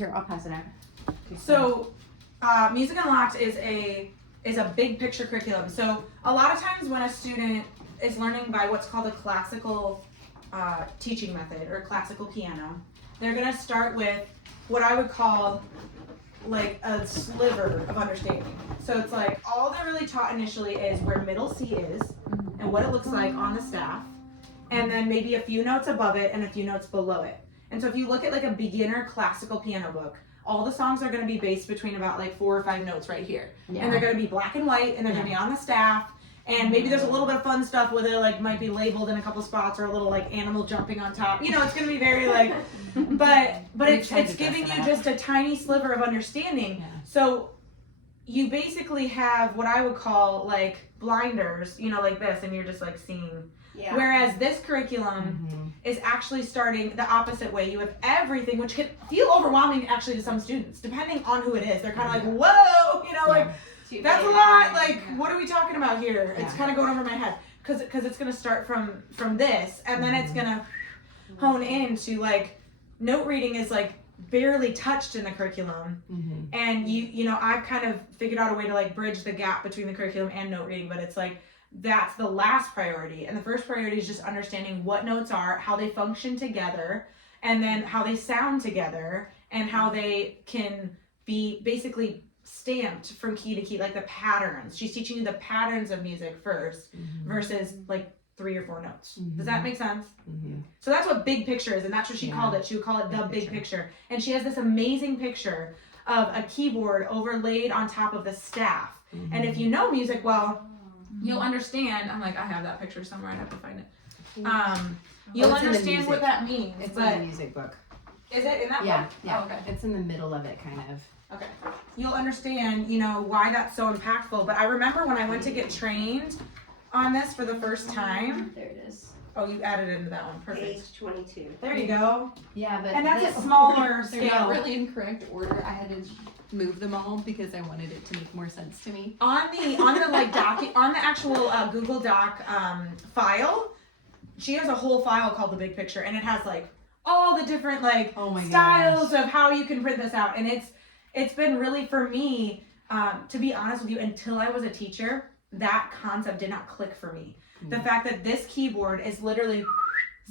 Here, I'll pass it out. So, Music Unlocked is a big picture curriculum. So a lot of times when a student is learning by what's called a classical teaching method or classical piano, they're gonna start with what I would call like a sliver of understanding. So it's like all they're really taught initially is where middle C is and what it looks like on the staff, and then maybe a few notes above it and a few notes below it. And so if you look at like a beginner classical piano book, all the songs are going to be based between about like 4 or 5 notes right here. Yeah. And they're going to be black and white, and they're going to be on the staff. And maybe there's a little bit of fun stuff with it, like might be labeled in a couple spots, or a little like animal jumping on top. You know, it's going to be very like, but it's giving you just a tiny sliver of understanding. Yeah. So you basically have what I would call like blinders, you know, like this, and you're just like seeing. Yeah. Whereas this curriculum is actually starting the opposite way. You have everything, which can feel overwhelming actually to some students, depending on who it is. They're kind of like, whoa, you know, like, that's a lot. Like, what are we talking about here? It's kind of going over my head. Because it's going to start from this, and then it's going to hone into, like, note reading is, like, barely touched in the curriculum. And, you know, I've kind of figured out a way to, like, bridge the gap between the curriculum and note reading, but it's, like, that's the last priority. And the first priority is just understanding what notes are, how they function together, and then how they sound together, and how they can be basically stamped from key to key, like the patterns. She's teaching you the patterns of music first versus like 3 or 4 notes. Does that make sense? So that's what big picture is, and that's what she called it. She would call it the big picture. And she has this amazing picture of a keyboard overlaid on top of the staff. And if you know music well, you'll understand. I'm like, I have that picture somewhere. I have to find it. You'll understand what that means. It's in the music book. Is it in that book? Yeah. Oh, okay. It's in the middle of it, kind of. Okay. You'll understand, you know, why that's so impactful. But I remember when I went to get trained on this for the first time. There it is. Oh, you added into that one. Perfect. Page 22. There you go. Yeah, but and that's a smaller They're scale. not really in correct order. I had to move them all because I wanted it to make more sense to me. On the like on the actual Google Doc file, she has a whole file called the Big Picture, and it has like all the different like styles of how you can print this out. And it's been really, for me, to be honest with you, until I was a teacher, that concept did not click for me. The fact that this keyboard is literally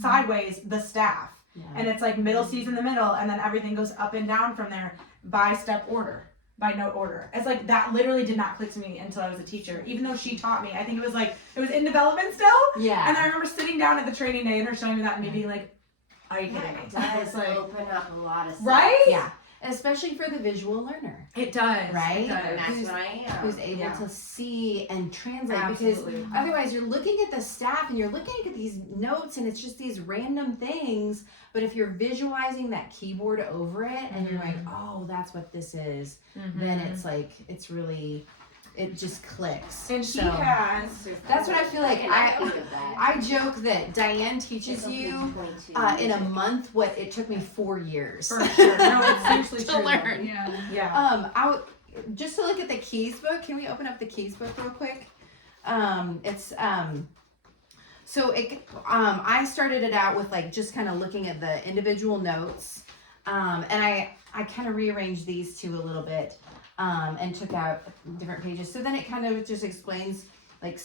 sideways the staff, and it's like middle C's in the middle, and then everything goes up and down from there by step order, by note order. It's like that literally did not click to me until I was a teacher, even though she taught me. I think it was in development still. Yeah. And I remember sitting down at the training day and her showing me that and me being like, are you kidding me? It does like, open up a lot of stuff. Right? Yeah. Especially for the visual learner. It does. Right? It does. And that's what I am. Who's able to see and translate. Absolutely. Because otherwise you're looking at the staff and you're looking at these notes and it's just these random things. But if you're visualizing that keyboard over it and you're like, oh, that's what this is, then it's like, it's really, it just clicks. And she has. That's what I feel like. I joke that Diane teaches you in a month what it took me 4 years. For sure. No, it's seriously to true. learn. Yeah. Just to look at the keys book. Can we open up the keys book real quick? I started it out with like just kind of looking at the individual notes, and I kind of rearranged these two a little bit. And took out different pages. So then it kind of just explains like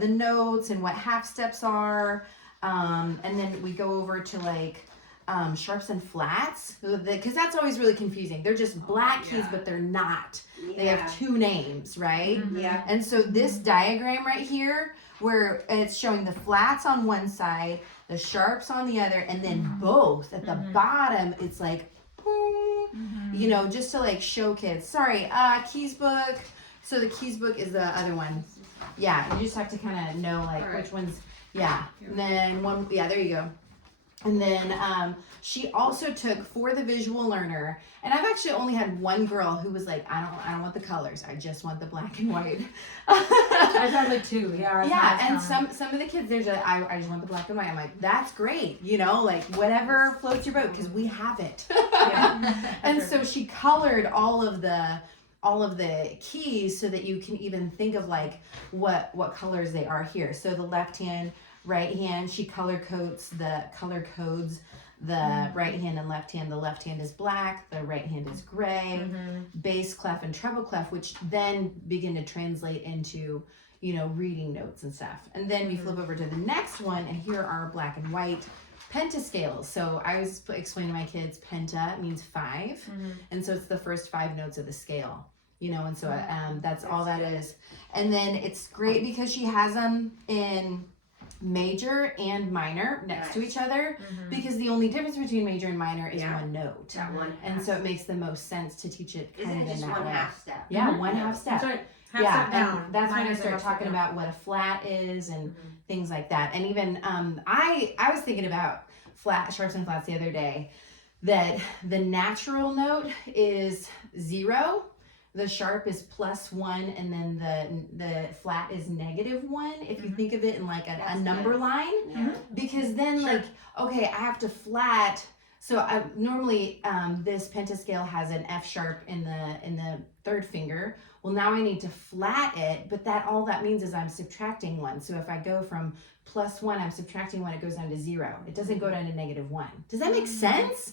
the notes and what half steps are. And then we go over to like sharps and flats, because that's always really confusing. They're just black keys, but they're not. Yeah. They have 2 names, right? Yeah. And so this diagram right here, where it's showing the flats on one side, the sharps on the other, and then both at the bottom, it's like, you know, just to like show kids. Sorry, keys book. So the keys book is the other one. Yeah, you just have to kind of know like which ones. Yeah, and then one. Yeah, there you go. And then she also took for the visual learner, and I've actually only had one girl who was like, I don't want the colors. I just want the black and white. I've had like 2. Yeah, and some of the kids, there's I just want the black and white. I'm like, that's great, you know, like whatever floats your boat, because we have it. And so she colored all of the keys so that you can even think of like what colors they are here. So the left hand, right hand, she color codes the right hand and left hand. The left hand is black, the right hand is gray. Bass clef and treble clef, which then begin to translate into, you know, reading notes and stuff. And then we flip over to the next one, and here are black and white pentascales. So I always explain to my kids, penta means 5, and so it's the first 5 notes of the scale, you know, and so that's all that is. And then it's great because she has them in major and minor next to each other, because the only difference between major and minor is one note. That one. And so it makes the most sense to teach it kind Isn't of it in just that one way. half step? Yeah, one half step. That's right. Half Yeah, step down. and that's when Mine I is a start half step talking down. about what a flat is and things like that. And even I was thinking about sharps and flats the other day, that the natural note is 0, the sharp is +1, and then the flat is -1. If you think of it in like a That's number good. line, Yeah. because then Sure. like, okay, I have to flat. So I normally this pentascale has an F sharp in the 3rd finger. Well, now I need to flat it, but all that means is I'm subtracting 1. So if I go from +1, I'm subtracting 1, it goes down to 0. It doesn't go down to -1. Does that make sense?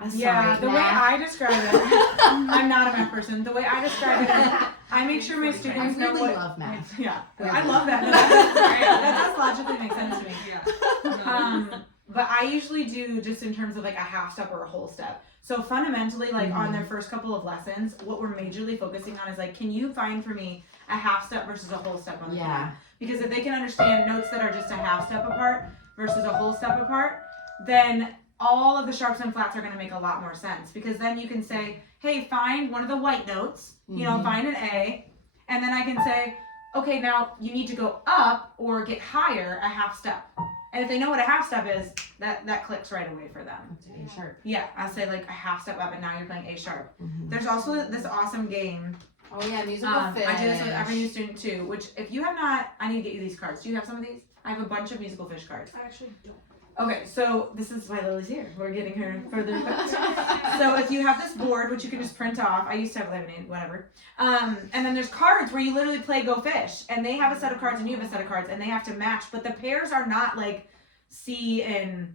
I'm Yeah, sorry, the way math. I describe it, I'm not a math person. The way I describe it is, I make sure my I students know really what. love math. Yeah, Yeah. I love that. No, that does logically make sense to me. Yeah. But I usually do just in terms of like a half step or a whole step. So fundamentally, like on their first couple of lessons, what we're majorly focusing on is like, can you find for me a half step versus a whole step on the piano? Because if they can understand notes that are just a half step apart versus a whole step apart, then all of the sharps and flats are going to make a lot more sense. Because then you can say, hey, find one of the white notes, you know, find an A, and then I can say, okay, now you need to go up or get higher a half step. And if they know what a half step is, that clicks right away for them. A sharp. Yeah, I'll say like a half step up, and now you're playing A sharp. There's also this awesome game. Oh yeah, musical fish. I do this with every new student too. Which, if you have not, I need to get you these cards. Do you have some of these? I have a bunch of musical fish cards. I actually don't. Okay, so this is why Lily's here. We're getting her further equipped. So if you have this board, which you can just print off, I used to have laminated, whatever. And then there's cards where you literally play Go Fish, and they have a set of cards and you have a set of cards, and they have to match. But the pairs are not like C and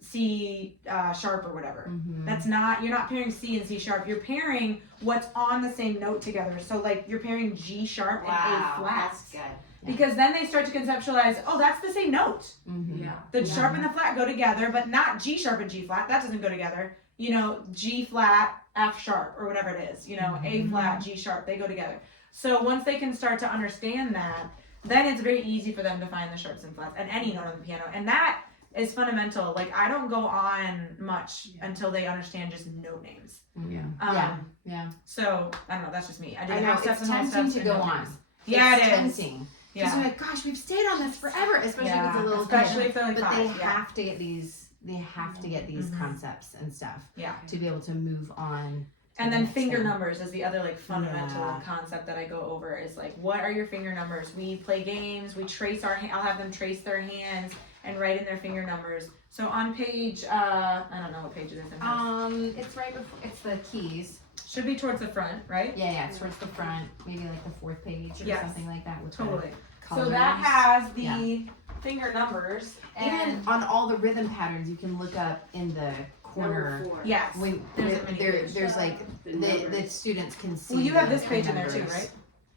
C sharp or whatever. That's not, you're not pairing C and C sharp. You're pairing what's on the same note together. So like you're pairing G sharp and A flat. That's good. Because then they start to conceptualize, oh, that's the same note. Yeah. The sharp and the flat go together, but not G sharp and G flat. That doesn't go together. You know, G flat, F sharp, or whatever it is. You know, A flat, G sharp, they go together. So once they can start to understand that, then it's very easy for them to find the sharps and flats and any note on the piano. And that is fundamental. Like, I don't go on much until they understand just note names. Yeah. So, I don't know, that's just me. I do I the know, half steps it's and whole tempting steps to and go note on. names. Yeah, It's it is. tempting. Because you're like, gosh, we've stayed on this forever, especially if it's a little especially kid. if they're like But 5. they yeah. have to get these. They have to get these concepts and stuff. Yeah. To be able to move on. And then next finger thing. numbers is the other like fundamental Yeah. concept that I go over is like, what are your finger numbers? We play games, we trace I'll have them trace their hands and write in their finger numbers. So on page, I don't know what page it is. It's right before. It's the keys. Should be towards the front, right? Yeah, it's towards the front, maybe like the 4th page or Yes. something like that. With Totally. The So that colors. has the finger numbers. Even And on all the rhythm patterns, you can look up in the corner. Number 4. yes, When there's a mini page. there's like The the numbers. students can see. Well, you have the this page in there too, numbers. right?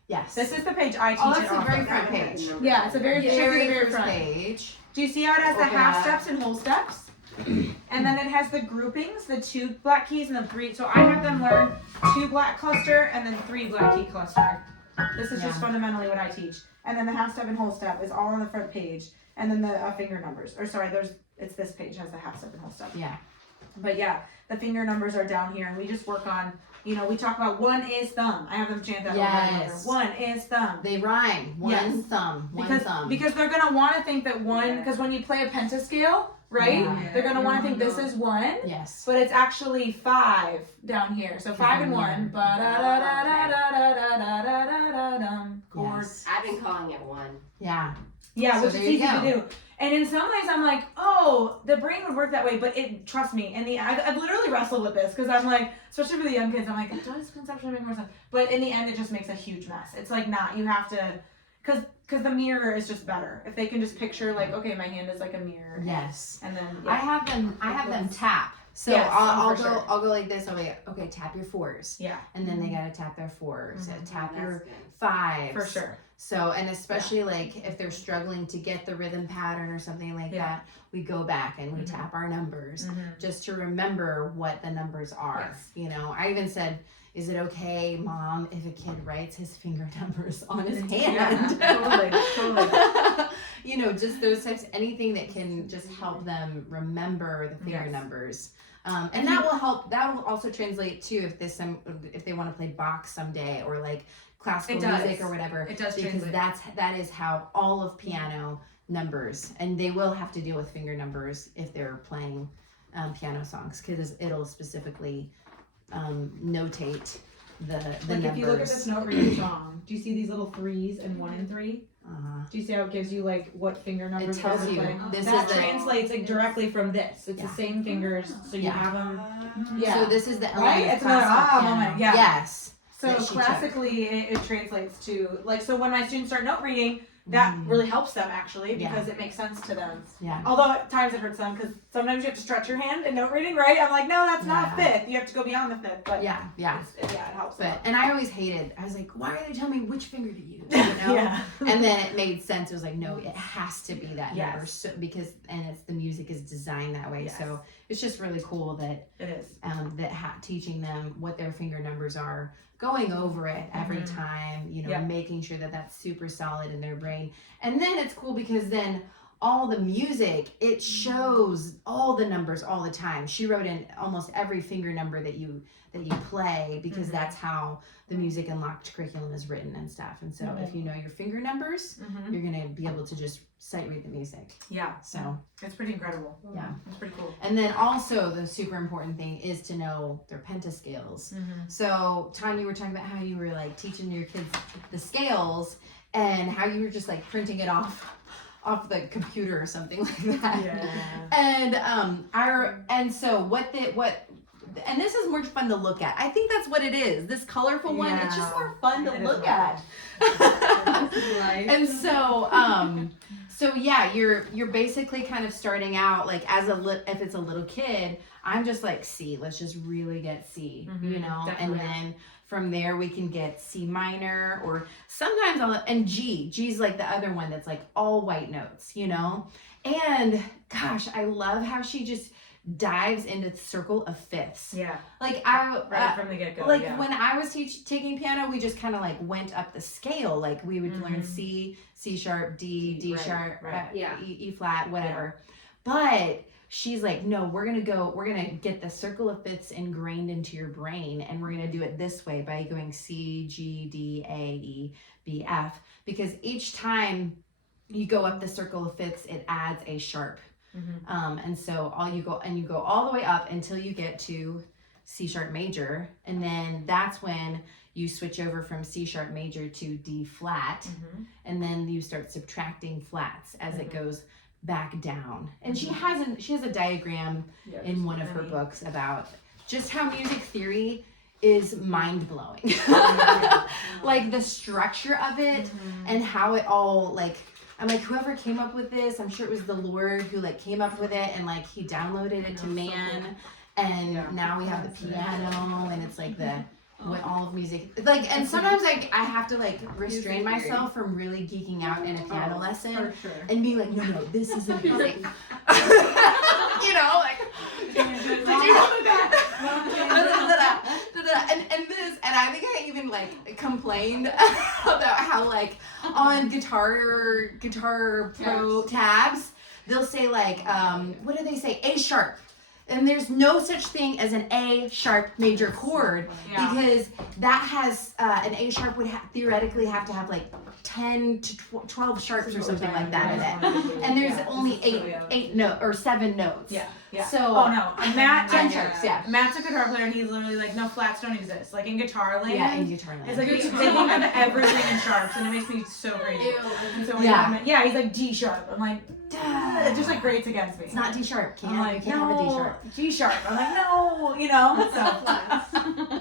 Yes. This is the page I teach Oh, it that's the off very of. front page. Yeah, it's a very, very very first front. page. Do you see how it has the Open half up. steps and whole steps? And then it has the groupings, the 2 black keys and the 3. So I have them learn 2 black cluster and then 3 black key cluster. This is just Yeah. fundamentally what I teach. And then the half step and whole step is all on the front page. And then the finger numbers. Or sorry, it's this page has the half step and whole step. Yeah. But yeah, the finger numbers are down here, and we just work on, you know, we talk about 1 is thumb. I have them chant that over and over. Yes. 1 is thumb. They rhyme. One Yes. thumb. One Because thumb. because they're gonna want to think that one, because when you play a pentascale, right? Yeah. They're gonna want to think this is 1, Yes. but it's actually 5 down here. So 5 and 1. Ba da da da da da da da da da da dum. Chord. Yes. I've been calling it 1. Yeah. Yeah, So which is there you easy go. to do. And in some ways, I'm like, oh, the brain would work that way, but trust me, I've literally wrestled with this because I'm like, especially for the young kids, I'm like, it does conceptually make more sense. But in the end, it just makes a huge mess. It's like you have to, because the mirror is just better. If they can just picture like, okay, my hand is like a mirror. Yes. And then I have them tap. So Yes, I'll for go sure. I'll go like this. I'll be like, okay, tap your 4s. Yeah. And then they gotta tap their 4s. Mhm. Tap That's your good. 5s. For sure. So, and especially like if they're struggling to get the rhythm pattern or something like Yeah. that, we go back and we Mhm. tap our numbers Mhm. just to remember what the numbers are. Yes. You know, I even said, is it okay, Mom, if a kid writes his finger numbers on his hand? Totally. You know, just those types, anything that can just help them remember the finger Yes. numbers. And that will help. That will also translate too if they want to play Bach someday or like classical It does. music or whatever. It does because translate. that is how all of piano numbers, and they will have to deal with finger numbers if they're playing piano songs because it'll specifically notate the Like numbers. if you look at this note reading song, do you see these little 3s and 1 and 3? Do you see how it gives you like what finger numbers? It tells they're you playing? this that is the translates like directly from this. It's Yeah. the same fingers, so you Yeah. have them. So this is the Right? element of It's another classical piano. moment, yeah. Yes. So that she took. classically, it translates to like so when my students start note reading, that really helps them actually because it makes sense to them. Yeah. Although at times it hurts them because sometimes you have to stretch your hand in note reading, right? I'm like, no, that's not Yeah. fifth. You have to go beyond the fifth. But Yeah. it helps. But and I always hated. I was like, why are they telling me which finger to use? You know? Yeah. And then it made sense. It was like, no, it has to be that Yes. number. So, because it's the music is designed that way. Yes. So it's just really cool that It is. teaching them what their finger numbers are, going over it every time. You know, Yeah. making sure that that's super solid in their brain. And then it's cool because then all the music, it shows all the numbers all the time. She wrote in almost every finger number that you play because that's how the music unlocked curriculum is written and stuff. And so if you know your finger numbers, you're gonna be able to just sight read the music. Yeah. So It's pretty incredible. yeah. It's pretty cool. And then also the super important thing is to know their pentascales. So Tanya, you were talking about how you were like teaching your kids the scales and how you were just like printing it off the computer or something like that. Yeah. And so and this is more fun to look at. I think that's what it is. This colorful one, it's just more fun to It is look fun. at. And so yeah, you're basically kind of starting out like if it's a little kid, I'm just like C. Let's just really get C, you know, definitely. and then from there we can get C minor or sometimes and G. G's like the other one that's like all white notes, you know. And gosh, I love how she just dives into the circle of fifths. Yeah. Like Right from the get go. like when I was taking piano, we just kind of like went up the scale. Like we would learn C, C sharp, D Right, sharp, right. Yeah. E flat, whatever. But she's like, no, we're gonna get the circle of fifths ingrained into your brain, and we're gonna do it this way by going C, G, D, A, E, B, F, because each time you go up the circle of fifths, it adds a sharp. And so you go all the way up until you get to C sharp major, and then that's when you switch over from C sharp major to D flat, and then you start subtracting flats as it goes back down. And she has a diagram in one of her books about just how music theory is mind-blowing. Like the structure of it and how it all like I'm like, whoever came up with this, I'm sure it was the Lord who like came up with it and like he downloaded it to man, and now we have the piano, and it's like what all of music like. And sometimes I have to like restrain myself from really geeking out in a piano lesson and be like, no, this is amazing. You know, like and I think I even like complained about how like on guitar pro tabs they'll say like what do they say, A sharp, and there's no such thing as an A sharp major chord because that has an A sharp would theoretically have to have like 10 to 12 sharps or something like that in it, and there's only 7 notes. So Matt, 10 sharps, Matt's a guitar player, and he's literally like, no, flats don't exist. Like in guitar land, in guitar land. it's like they think of everything in sharps, and it makes me so crazy. And so when he's like D sharp. I'm like, duh. It just like grates against me. It's not D sharp. I'm like, can't have a D sharp. G sharp. I'm like, no, you know. So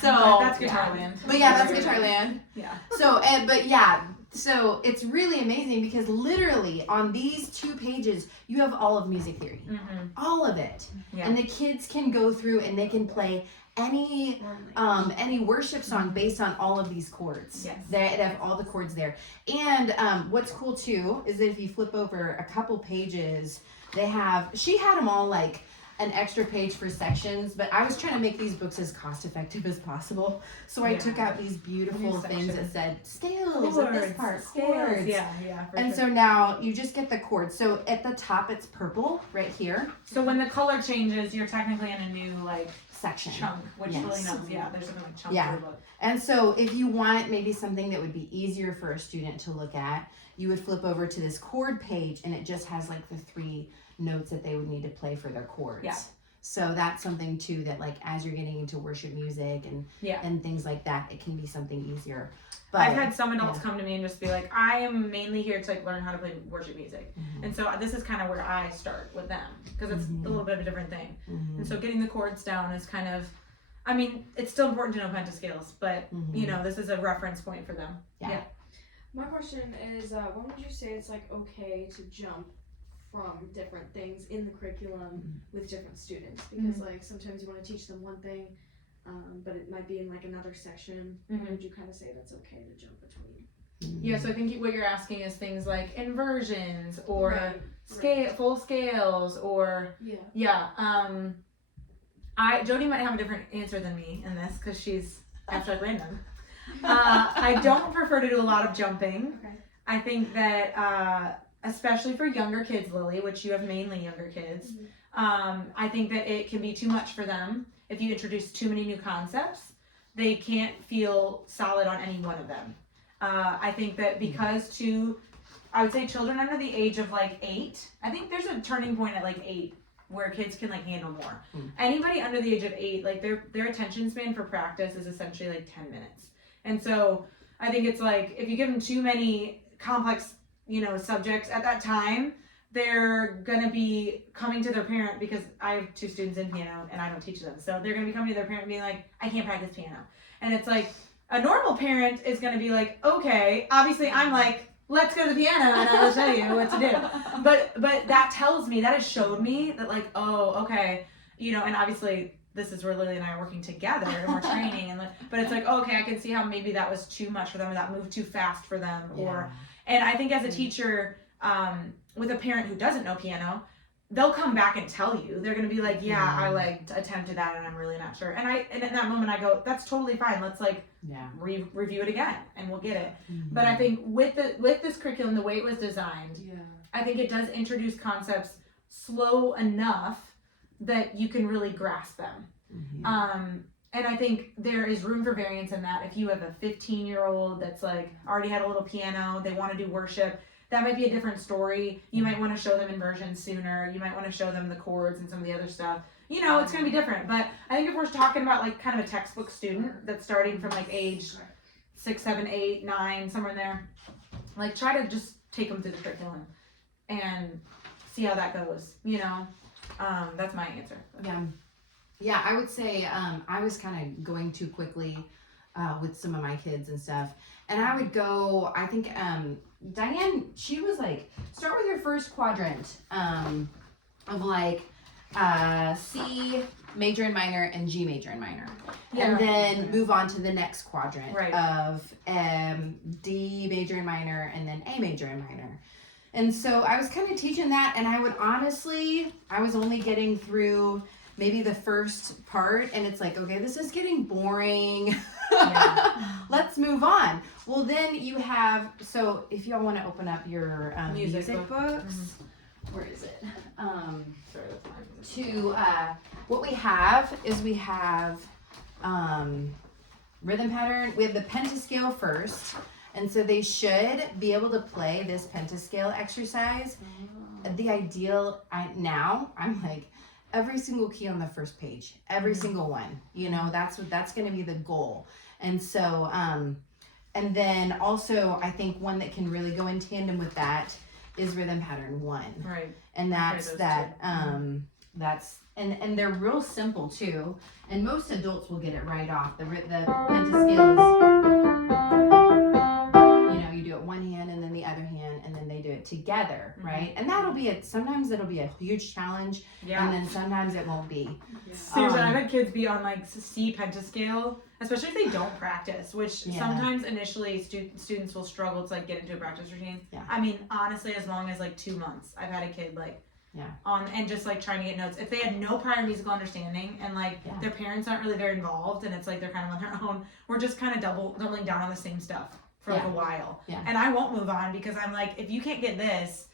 So that's guitar land. But yeah, that's guitar land. Yeah. So but yeah, So it's really amazing because literally on these 2 pages, you have all of music theory, all of it. Yeah. And the kids can go through and they can play any worship song based on all of these chords. Yes. They have all the chords there. And what's cool too is that if you flip over a couple pages, she had them all like an extra page for sections, but I was trying to make these books as cost effective as possible. So I took out these beautiful things that said scales at this part, chords. Yeah, and so now you just get the chords. So at the top it's purple right here. So when the color changes, you're technically in a new like section chunk, which Yes. really knows. Yeah, there's a like chunk Yeah. of the book. And so if you want maybe something that would be easier for a student to look at, you would flip over to this chord page and it just has like the 3 notes that they would need to play for their chords. Yeah. So that's something too that like as you're getting into worship music and things like that, it can be something easier. But I've had some adults come to me and just be like, I am mainly here to like learn how to play worship music. And so this is kind of where I start with them because it's a little bit of a different thing. And so getting the chords down is kind of, I mean, it's still important to know pentascales, but you know, this is a reference point for them. Yeah. My question is, when would you say it's like okay to jump from different things in the curriculum with different students? Because like sometimes you want to teach them one thing, but it might be in like another section. When would you kind of say that's okay to jump between? Yeah, so I think what you're asking is things like inversions or full scales or Jody might have a different answer than me in this because she's abstract random. I don't prefer to do a lot of jumping. Okay. I think that especially for younger kids, Lily, which you have mainly younger kids, I think that it can be too much for them if you introduce too many new concepts. They can't feel solid on any one of them. I think that because I would say children under the age of like 8, I think there's a turning point at like 8 where kids can like handle more. Anybody under the age of 8, like their attention span for practice is essentially like 10 minutes. And so I think it's like if you give them too many complex, subjects at that time, they're gonna be coming to their parent, because I have 2 students in piano and I don't teach them. So they're gonna be coming to their parent and being like, I can't practice piano. And it's like a normal parent is gonna be like, okay, obviously I'm like, let's go to the piano and I will show you what to do. But that tells me, that has showed me that like, oh, okay, and obviously this is where Lily and I are working together and we're training but it's like, okay, I can see how maybe that was too much for them or that moved too fast for them and I think as a teacher, with a parent who doesn't know piano, they'll come back and tell you. They're gonna be like, yeah, I like attempted that and I'm really not sure. And in that moment I go, that's totally fine. Let's like review it again and we'll get it. But I think with this curriculum, the way it was designed, I think it does introduce concepts slow enough that you can really grasp them. And I think there is room for variance in that. If you have a 15-year-old that's like already had a little piano, they want to do worship, that might be a different story. You might want to show them inversions sooner. You might want to show them the chords and some of the other stuff. It's going to be different. But I think if we're talking about like kind of a textbook student that's starting from like age 6, 7, 8, 9, somewhere in there, like try to just take them through the curriculum and see how that goes. That's my answer. Yeah, I would say I was kind of going too quickly with some of my kids and stuff. And I would go, I think Diane, she was like, start with your first quadrant of like C major and minor and G major and minor. And then move on to the next quadrant of D major and minor and then A major and minor. And so I was kind of teaching that, and I was only getting through maybe the first part, and it's like, okay, this is getting boring. Let's move on. Well, then you have, so if y'all want to open up your music books, where is it? What we have is rhythm pattern. We have the pentascale first. And so they should be able to play this pentascale exercise. The ideal, I'm like, every single key on the first page, every single one, that's going to be the goal. And so, and then also I think one that can really go in tandem with that is rhythm pattern 1. Right. And that's and they're real simple too. And most adults will get it right off. The pentascale is, you do it one it together, right? And that'll be sometimes it'll be a huge challenge, and then sometimes it won't be. Seriously, I've had kids be on like C pentascale, especially if they don't practice, which sometimes initially students will struggle to like get into a practice routine. Yeah. I mean, honestly, as long as like 2 months, I've had a kid like on and just like trying to get notes. If they had no prior musical understanding and like their parents aren't really very involved and it's like they're kind of on their own, we're just kind of doubling down on the same stuff for like a while. Yeah. And I won't move on because I'm like, if you can't get this,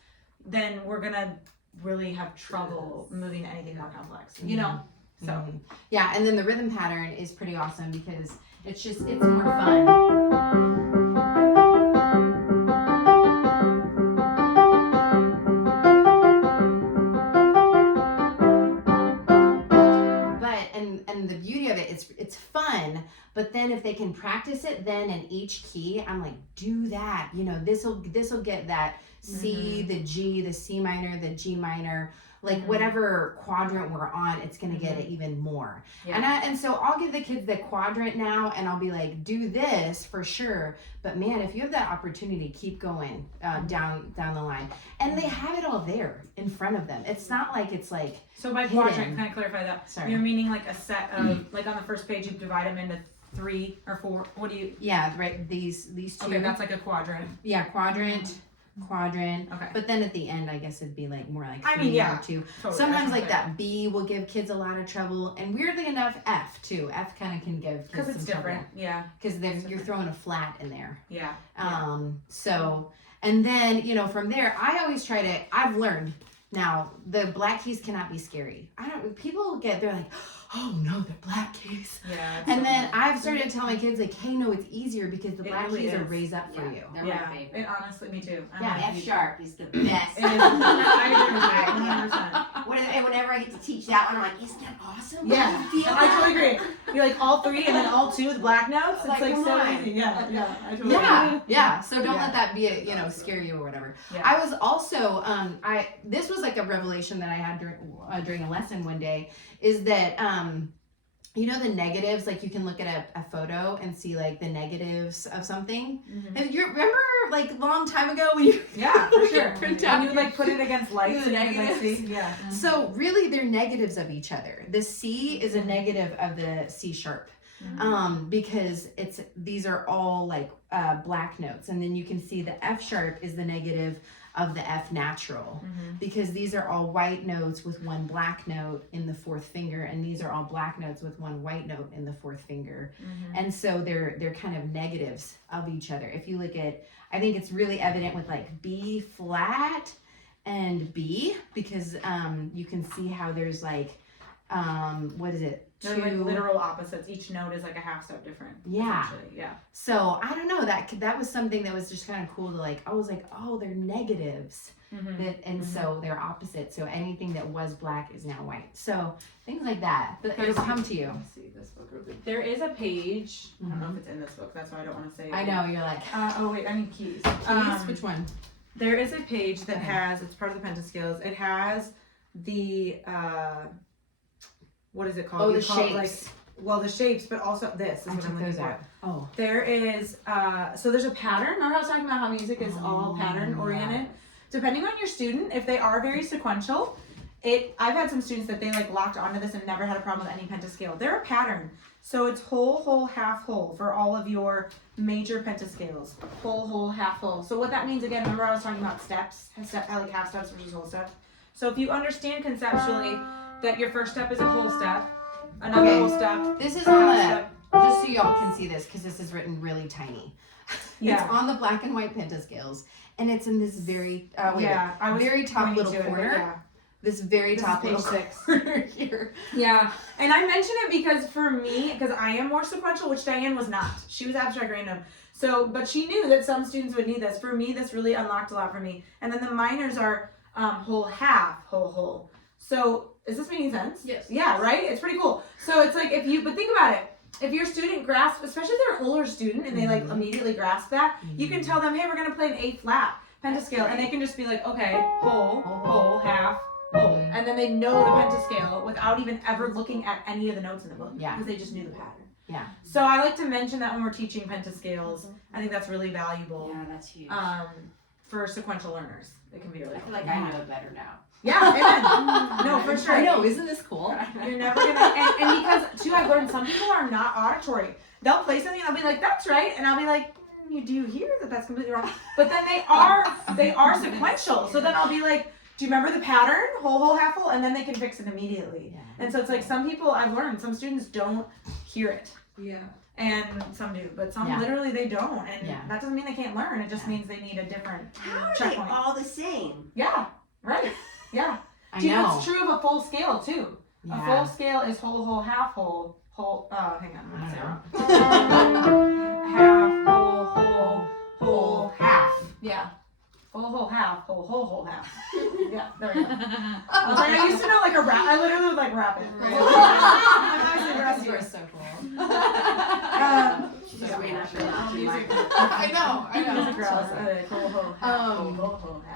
then we're gonna really have trouble moving to anything more complex, you know? So yeah, and then the rhythm pattern is pretty awesome because it's more fun. And the beauty of it, it's fun, but then if they can practice it then in each key, I'm like, do that. You know, this'll get that C, the G, the C minor, the G minor, like whatever quadrant we're on, it's gonna get it even more. And so I'll give the kids the quadrant now, and I'll be like, do this for sure. But man, if you have that opportunity, keep going down the line, and they have it all there in front of them. It's not like it's like so by quadrant. Can I clarify that? Sorry. You're meaning like a set of like on the first page you divide them into 3 or 4. What do you? Yeah, right. These two. Okay, that's like a quadrant. Yeah, quadrant. Okay. But then at the end, I guess it'd be like more like 3 I mean, or 2. Totally. Sometimes like that B will give kids a lot of trouble, and weirdly enough, F too. F kind of can give kids because it's different. Trouble. Yeah. Because then you're throwing a flat in there. Yeah. So, and then from there, I always try to. I've learned now the black keys cannot be scary. They're like, oh no, they're black keys. Yeah. And then I've started to tell my kids like, hey, no, it's easier because the black really keys are is. raised up for you. They're my favorite. It honestly, me too. F sharp is the best. It is. I agree with you 100%. And whenever I get to teach that one, I'm like, isn't that awesome? Yeah, I totally agree. You're like all 3 and then all 2 with black notes. It's like so easy. Yeah, I totally agree. Yeah. So don't let that be scare you or whatever. Yeah. I was also this was like a revelation that I had during a lesson one day, is that the negatives, like you can look at a photo and see like the negatives of something. And you remember like a long time ago when you for sure. print out, and you like put it against lights the and you can, like, negatives. see. Yeah. So really they're negatives of each other. The C is a negative of the C sharp. Because these are all like black notes, and then you can see the F sharp is the negative of the F natural, because these are all white notes with one black note in the 4th finger, and these are all black notes with one white note in the 4th finger. And so they're kind of negatives of each other. If you look at, I think it's really evident with like B flat and B, because you can see how there's like what is it? They're like literal opposites. Each note is like a half step different. Yeah. Yeah. So I don't know, that was something that was just kind of cool to like. I was like, oh, they're negatives, so they're opposites. So anything that was black is now white. So things like that. But it'll come to you. Let's see this book real quick. There is a page. I don't know if it's in this book. That's why I don't want to say it. I know, you're like. Oh wait, I need keys. Which one? There is a page that has. It's part of the Pentascales. It has the. What is it called? Oh, the shapes. The shapes, but also this is what I'm looking for. Oh. There is, so there's a pattern. Remember I was talking about how music is all pattern oriented? Yeah. Depending on your student, if they are very sequential, I've had some students that they like locked onto this and never had a problem with any pentascale. They're a pattern. So it's whole, whole, half, whole for all of your major pentascales. Whole, whole, half, whole. So what that means, again, remember I was talking about steps, like half steps versus whole steps. So if you understand conceptually that your first step is a whole step, another whole step. This is on the, just so y'all can see this, because this is written really tiny. Yeah. It's on the black and white pentascales, and it's in this very, very top little corner. This very top little corner here. Yeah, and I mention it because for me, because I am more sequential, which Diane was not. She was abstract random. So, but she knew that some students would need this. For me, this really unlocked a lot for me. And then the minors are whole, half, whole, whole. So, is this making sense? Yes. Yeah, right? It's pretty cool. So it's like but think about it. If your student grasps, especially if they're an older student and they like immediately grasp that, you can tell them, hey, we're gonna play an A flat pentascale, and they can just be like, okay, whole, whole, half, whole, and then they know the pentascale without even ever looking at any of the notes in the book. Yeah. Because they just knew the pattern. Yeah. So I like to mention that when we're teaching pentascales, I think that's really valuable. Yeah, that's huge. for sequential learners. It can be really I feel helpful. like I know it better now. Yeah, amen. No, for sure. I know, isn't this cool? You're never gonna, and because too, I've learned some people are not auditory. They'll play something and they'll be like, "That's right," and I'll be like, "You do hear that that's completely wrong?" But then they are sequential. So then I'll be like, "Do you remember the pattern? Whole, half whole," and then they can fix it immediately. Yeah. And so it's like some people I've learned, some students don't hear it. Yeah. And some do, but some Yeah. literally they don't, and Yeah. that doesn't mean they can't learn. It just Yeah. means they need a different How are they checkpoint. all the same? Yeah, right. Yeah. I Do you know know. it's true of a full scale too? A Yeah. full scale is whole, half whole, whole. Hang on, I'm gonna say it I wrong. Half, whole, half. Yeah. Whole, half, whole, half. Yeah, there we go. I was like, I used to know like a rap. I literally would like rap it. I'm actually rusty. You are so cool. She's way not sure about your music. mind. I know. Music girls. Whole, half, half.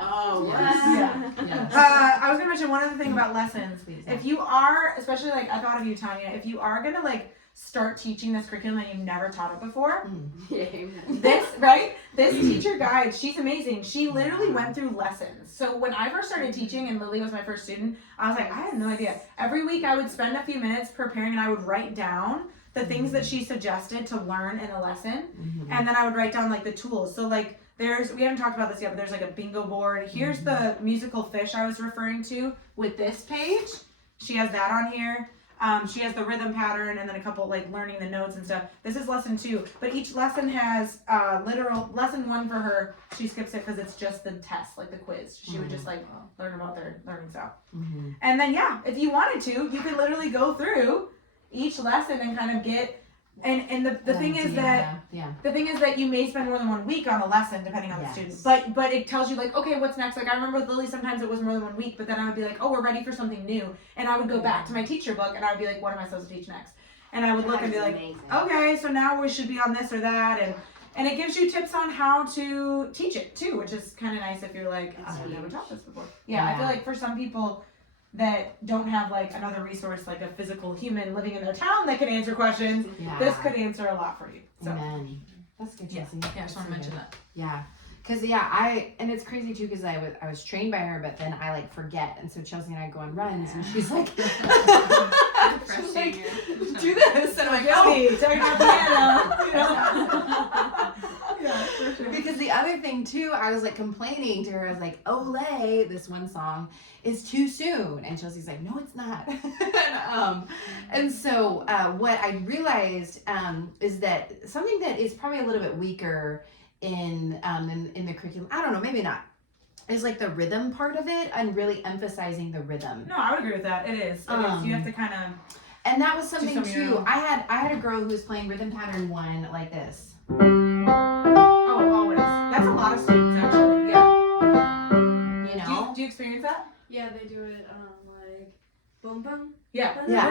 Oh, Yeah. Yes. I was gonna mention one other thing about lessons. If you are, especially like I thought of you, Tanya, if you are gonna like start teaching this curriculum and you've never taught it before, Yeah, amen. this teacher guide, she's amazing. She literally went through lessons. So when I first started teaching and Lily was my first student, I was like, I had no idea. Every week I would spend a few minutes preparing and I would write down the things that she suggested to learn in a lesson. And then I would write down like the tools. So like we haven't talked about this yet, but there's like a bingo board. Here's the musical fish I was referring to with this page. She has that on here. She has the rhythm pattern and then a couple like learning the notes and stuff. This is lesson 2, but each lesson has literal lesson 1 for her. She skips it because it's just the test, like the quiz. She would just like learn about their learning style. And then if you wanted to, you can literally go through each lesson and kind of get. And the thing is that the thing is that you may spend more than 1 week on a lesson depending on the student. But it tells you like, okay, what's next? Like I remember with Lily sometimes it was more than 1 week, but then I would be like, oh, we're ready for something new. And I would go back to my teacher book and I would be like, what am I supposed to teach next? And I would look and be like, Amazing. okay, so now we should be on this or that, and it gives you tips on how to teach it too, which is kind of nice if you're like, That's I've never huge. taught this before. I feel like for some people that don't have like another resource like a physical human living in their town that can answer questions, this could answer a lot for you. So Amen. That's good, Yeah. Chelsea. Yeah, I just want to mention that. Yeah. Cause and it's crazy too, cause I was trained by her, but then I like forget, and so Chelsea and I go on runs, and she's like, she's like, do this, and I'm like, oh. Jody, talking about piano, you know? Yeah, for sure. Because the other thing too, I was like complaining to her. I was like, "Olay, this one song is too soon," and Chelsea's like, "No, it's not." And so what I realized is that something that is probably a little bit weaker in the curriculum. I don't know, maybe not. Is like the rhythm part of it, and really emphasizing the rhythm. No, I would agree with that. It is. You have to kind of. And that was something some of your too. own. I had a girl who was playing rhythm pattern 1 like this. Oh, always. That's a lot of students actually. Yeah. You know. Do you experience that? Yeah, they do it like boom boom. Yeah. Yeah.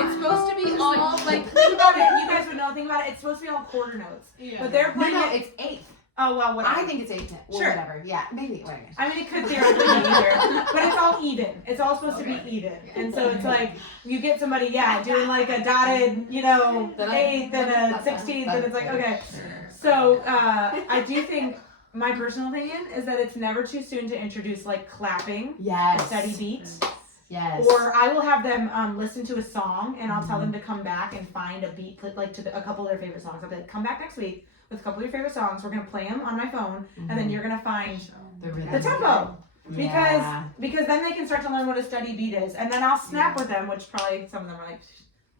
It's supposed to be all like. Think about it. You guys would know. Think about it. It's supposed to be all quarter notes, but they're playing No, it. it's 8th. Oh well, whatever. I think it's 8th. Well, Sure. whatever. Yeah, maybe. Whatever. I mean, it could theoretically be either, but it's all even. It's all supposed to be even, and so it's like you get somebody, doing like a dotted, 8th and a 16th, and it's like okay. So I do think my personal opinion is that it's never too soon to introduce like clapping, Yes. a steady beat, Yes. or I will have them listen to a song, and I'll tell them to come back and find a beat like to a couple of their favorite songs. I'll be like, come back next week with a couple of your favorite songs. We're gonna play them on my phone, and then you're gonna find the rhythm. the tempo. Yeah. Because then they can start to learn what a steady beat is, and then I'll snap with them, which probably some of them are like,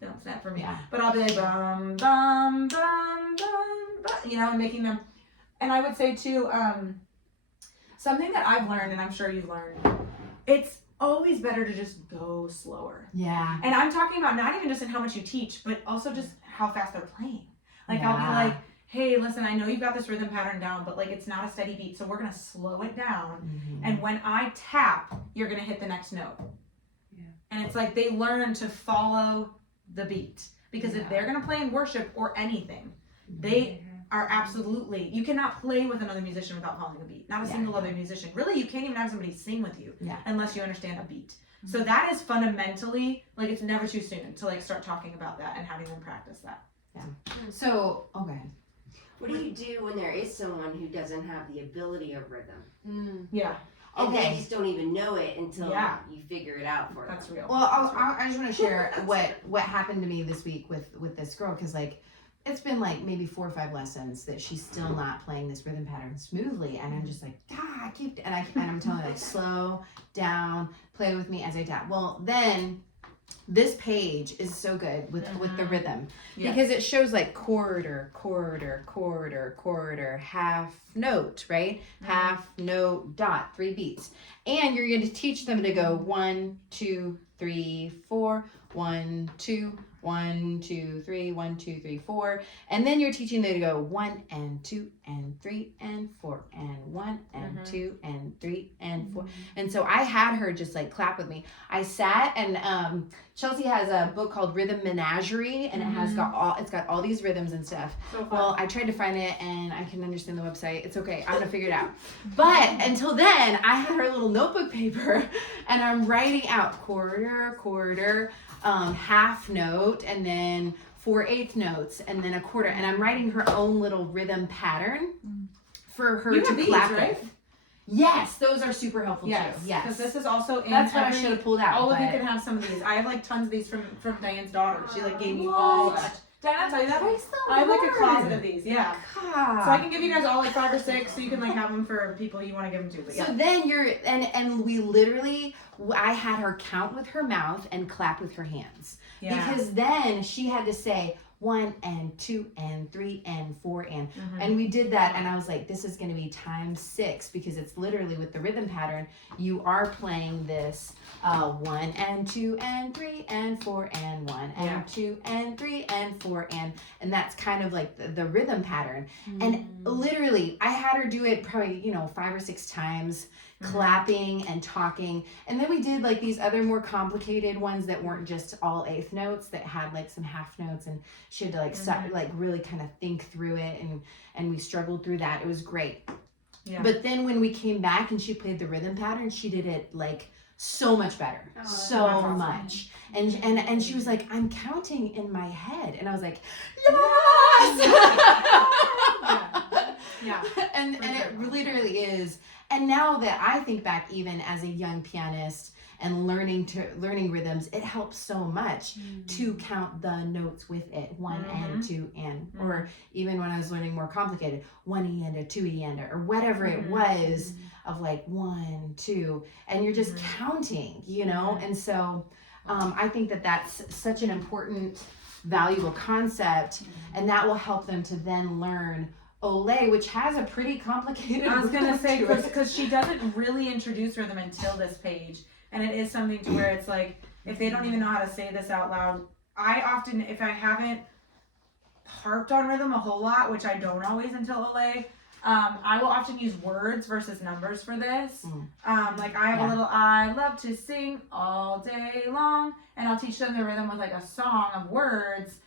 don't snap for me. Yeah. But I'll be like bum bum bum bum, bum and making them. And I would say too, something that I've learned, and I'm sure you've learned, it's always better to just go slower. Yeah. And I'm talking about not even just in how much you teach, but also just how fast they're playing. Like I'll be Yeah. like, hey, listen, I know you've got this rhythm pattern down, but like it's not a steady beat, so we're gonna slow it down. Mhm. And when I tap, you're gonna hit the next note. Yeah. And it's like they learn to follow the beat. Because if they're gonna play in worship or anything, they are absolutely, you cannot play with another musician without following a beat. Not a Yeah. single other musician. Really, you can't even have somebody sing with you Yeah. unless you understand a beat. So that is fundamentally, like it's never too soon to like start talking about that and having them practice that. So, okay. What do you do when there is someone who doesn't have the ability of rhythm? Yeah, And they Okay. just don't even know it until Yeah. you figure it out for that's them. real. Well, I just want to share what happened to me this week with this girl, because like it's been like maybe 4 or 5 lessons that she's still not playing this rhythm pattern smoothly, and I'm just like, God, I'm telling her like slow down, play with me as I tap. Well, then this page is so good with the rhythm because it shows like quarter, half note, right? Half note, dot, 3 beats. And you're going to teach them to go 1, 2, 3, 4, 1, 2, 1, 2, 3, 1, 2, 3, 4. And then you're teaching them to go 1 and 2 and 3 and 4 and 1 and 2 and 3 and 4. And so I had her just like clap with me. I sat and Chelsea has a book called Rhythm Menagerie, and it's got all these rhythms and stuff. So fun. Well, I tried to find it and I can understand the website. It's okay. I'm gonna figure it out. But until then, I had her little notebook paper and I'm writing out quarter, half note, and then 4/8 notes, and then a quarter. And I'm writing her own little rhythm pattern for her You to have these, clap right? with. Yes, those are super helpful Yes, too. because Yes. this is also in That's what I every- should have pulled out. All of you but- can have some of these. I have like tons of these from Diane's daughter. She like gave me all that. Did I not tell you that? Praise the I have like a Lord. closet of these. Yeah. God. So I can give you guys all like 5 or 6, so you can like have them for people you want to give them to. But yeah. So then and we literally, I had her count with her mouth and clap with her hands. Yeah. Because then she had to say 1 and 2 and 3 and 4 and we did that, and I was like, this is going to be times 6, because it's literally with the rhythm pattern, you are playing this 1 and 2 and 3 and 4 and 1 and 2 and 3 and 4 and that's kind of like the rhythm pattern. And literally, I had her do it probably 5 or 6 times, clapping and talking, and then we did like these other more complicated ones that weren't just all 8th notes, that had like some half notes, and she had to like like really kind of think through it, and we struggled through that. It was great. Yeah. But then when we came back and she played the rhythm pattern, she did it like so much better. So that's awesome. much. And she was like, I'm counting in my head. And I was like, yes! Yeah. And it literally is. And now that I think back, even as a young pianist and learning rhythms, it helps so much to count the notes with it, 1 and 2 and, or even when I was learning more complicated, 1 and a 2 and, or whatever it was, of like 1, 2, and you're just counting, and so I think that that's such an important, valuable concept, and that will help them to then learn Olé, which has a pretty complicated. I was gonna rhythm say, to it. because she doesn't really introduce rhythm until this page, and it is something to where it's like, if they don't even know how to say this out loud, I often, if I haven't harped on rhythm a whole lot, which I don't always until Olé, I will often use words versus numbers for this. Like I have a little, I love to sing all day long, and I'll teach them the rhythm with like a song of words.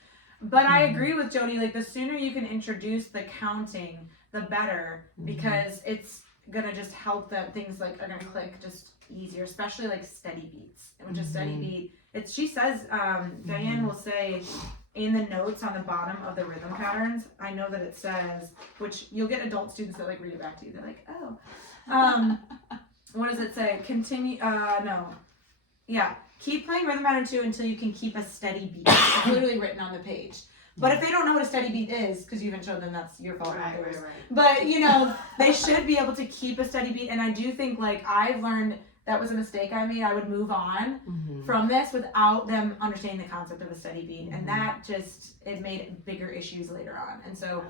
But I agree with Jody, like the sooner you can introduce the counting, the better, because it's gonna just help that things like are gonna click just easier, especially like steady beats. Which a steady beat, she says, Diane will say in the notes on the bottom of the rhythm patterns, I know that it says, which you'll get adult students that like read it back to you, they're like, oh. What does it say? Continue, keep playing rhythm pattern 2 until you can keep a steady beat. It's literally written on the page. But if they don't know what a steady beat is, because you haven't showed them, that's your fault. Right. But they should be able to keep a steady beat. And I do think like I've learned that was a mistake I made. I would move on from this without them understanding the concept of a steady beat. And that it made bigger issues later on. And so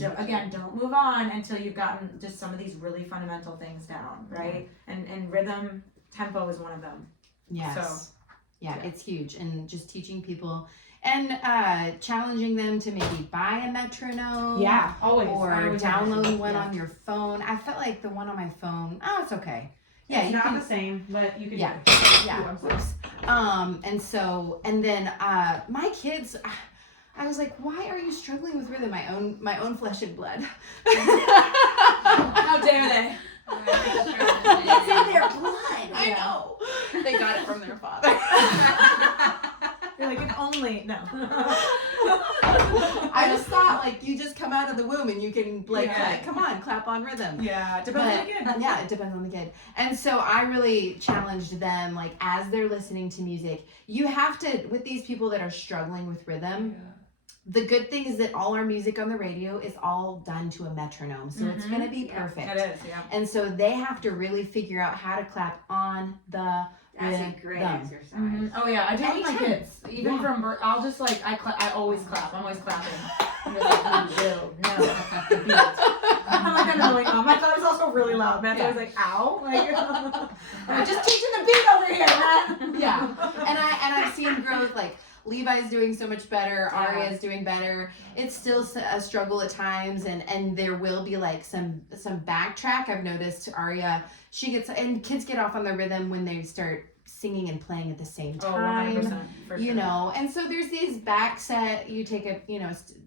don't move on until you've gotten just some of these really fundamental things down, right? And rhythm, tempo is one of them. Yes. So, it's huge. And just teaching people and challenging them to maybe buy a metronome. Yeah, always. Or I always download one on your phone. I felt like the one on my phone, it's okay. Yeah, it's you not can, the same, but you can yeah, do it. yeah, of course. And then my kids, I was like, why are you struggling with rhythm? My own flesh and blood. How dare they? It's in their blood. I know. They got it from their father. You're like, only. No. I just thought like you just come out of the womb and you can like Yeah. come on, clap on rhythm. Yeah, depends on the kid. Yeah, it depends on the kid. And so I really challenged them, like as they're listening to music, you have to, with these people that are struggling with rhythm, the good thing is that all our music on the radio is all done to a metronome. So it's going to be perfect. It is, yeah. And so they have to really figure out how to clap on the That's a rhythm. great exercise. Oh yeah, I do it with my Anytime. kids. Even from birth, I'll just like I always clap. I'm always clapping. I'm just like, no, the beat. I'm like annoying mom. My thought is also really loud. Matt's always like, ow, like I'm just teaching the beat over here, man. Yeah, and I've seen growth. Like Levi's doing so much better. Aria's doing better. It's still a struggle at times, and there will be like some backtrack. I've noticed Aria, she gets, and kids get off on the rhythm when they start singing and playing at the same time. 100%, for sure. You know, and so there's these back set. You take a